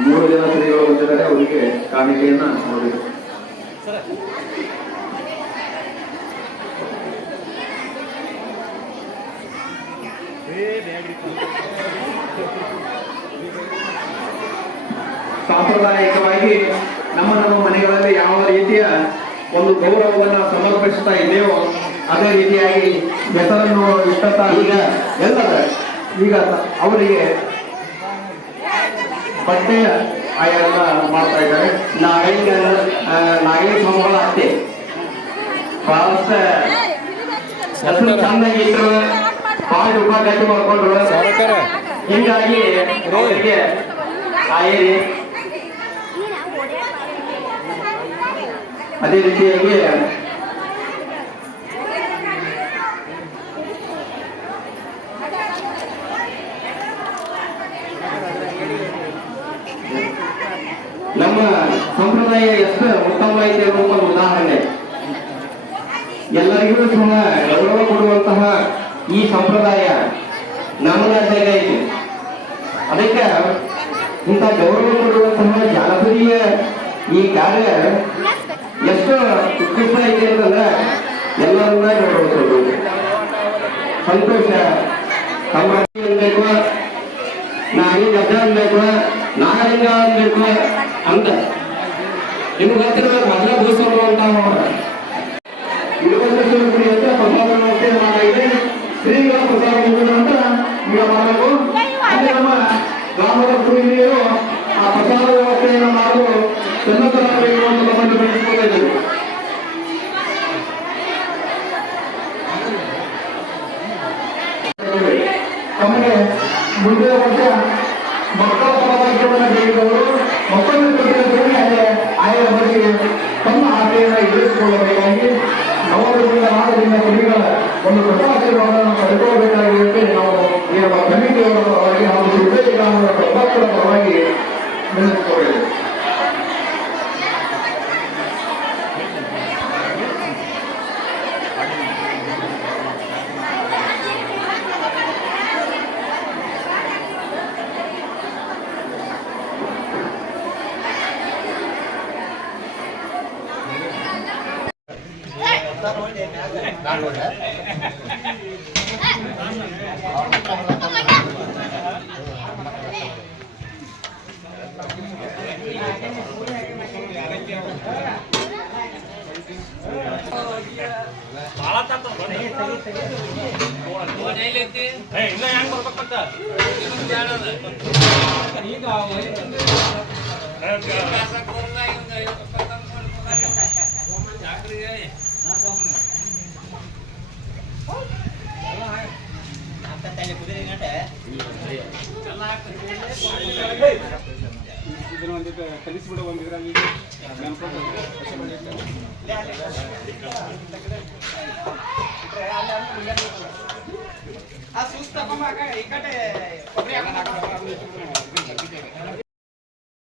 3 ಜನ ಶ್ರೀಗಳು ಬಂದಿದ್ದಾರೆ, ಅವರಿಗೆ ಕಾಣಿಕೆಯನ್ನ ಕೊಡಬೇಕು. ಸಾಂಪ್ರದಾಯಿಕವಾಗಿ ನಮ್ಮ ಮನೆಗಳಲ್ಲಿ ಯಾವ ರೀತಿಯ ಒಂದು ಗೌರವವನ್ನು ಸಮರ್ಪಿಸ್ತಾ ಇದೆಯೋ ಅದೇ ರೀತಿಯಾಗಿ ಹೆಸರನ್ನು ಇಟ್ಟಂತ ಈಗ ಅವರಿಗೆ ಬಟ್ಟೆಯ ಆಯನ್ನ ಮಾಡ್ತಾ ಇದ್ದಾರೆ. ನಾಗೇಶ್ ಮೊಮ್ಮಗಳ ಅತ್ತೆ ಬಹಳಷ್ಟ ಹೆಸರು ಚಂದಾಗಿ ಇಟ್ಟರು, ಭಾಳ ರೂಪಾಯಿ ಗಟ್ಟಿ ಮಾಡ್ಕೊಂಡ್ರು. ಹೀಗಾಗಿ ಅವರಿಗೆ ಆಯರಿ ಅದೇ ರೀತಿಯಾಗಿ ನಮ್ಮ ಸಂಪ್ರದಾಯ ಎಷ್ಟು ಉತ್ತಮವಾಗಿದೆ ಅನ್ನೋ ಒಂದು ಉದಾಹರಣೆ. ಎಲ್ಲರಿಗೂ ಸಹ ಗೌರವ ಕೊಡುವಂತಹ ಈ ಸಂಪ್ರದಾಯ ನಮ್ಮ ರಾಜ್ಯದಾಗ ಐತಿ. ಅದಕ್ಕೆ ಇಂಥ ಗೌರವ ಕೊಡುವಂತಹ ಜಾನಪದೀಯ ಈ ಕಾರ್ಯ ಎಷ್ಟು ಉತ್ಕೃಷ್ಟ ಐತೆ ಅಂತಂದ್ರೆ ಎಲ್ಲರನ್ನ ಗೌರವಿಸೋದು ಸಂತೋಷ. ಸಂಭ್ರಮ ಅನ್ಬೇಕು, ನಾಯಿ ಗದ್ದ ಅನ್ಬೇಕು, ನಾಗಲಿಂಗ ಅನ್ಬೇಕು ಅಂತ ನಿಮ್ಗೆ ಗೊತ್ತಿರಬೇಕು. ಮೊದಲ ಭೂಸ್ವಾಮಿ ಅಂತ ಮಾಡಾಗಿದೆ. ಶ್ರೀಗಳ ಪ್ರಸಾದ ಅಂತ ಈಗ ಮಾಡಬೇಕು. ಅಲ್ಲಿ ನಮ್ಮ ಗ್ರಾಮದ ಕುಡಿಯರು ಆ ಪ್ರಸಾದ ವ್ಯವಸ್ಥೆಯನ್ನು ನಾವು ಸನ್ನದ್ಧರಾಗಬೇಕು ಅಂತ ನಮ್ಮನ್ನು ಬೆಳೆಸಿಕೊಳ್ತಾ ಇದ್ದೇವೆ. ತಮಗೆ ಮುಂದಿನ ವರ್ಷ ಮಕ್ಕಳ ಸೌಭಾಗ್ಯವನ್ನು ಬೇಡಿದವರು ಮಕ್ಕಳನ್ನು ಕೊಟ್ಟಿದ್ದರೆ ಆಯಾ ಬಗ್ಗೆ ತಮ್ಮ ಆಸೆಯನ್ನು ಈಡೇರಿಸಿಕೊಳ್ಳಬೇಕಾಗಿ ನವರಿಂದ ನಾಡದಿಂದ ಕುಡಿಗಳ ಒಂದು ಪ್ರಕಾಶವನ್ನು ಪಡೆದುಕೊಳ್ಳಬೇಕಾಗಿರುತ್ತೆ. ನಾವು ಈ ನಮ್ಮ ಕಮಿಟಿಯವರ ಪರವಾಗಿ ನಾವು ಸುದ್ದಿ ಗ್ರಾಮದ ಪ್ರಭಾಕರ ಪರವಾಗಿ ವಿನಂತಿಸಿಕೊಳ್ಳಬೇಕು. ಕಲಿಸ್ಬಿಡೋ ಒಂದು ಇದರಲ್ಲಿ ಸುಸ್ತ ಈ ಕಡೆ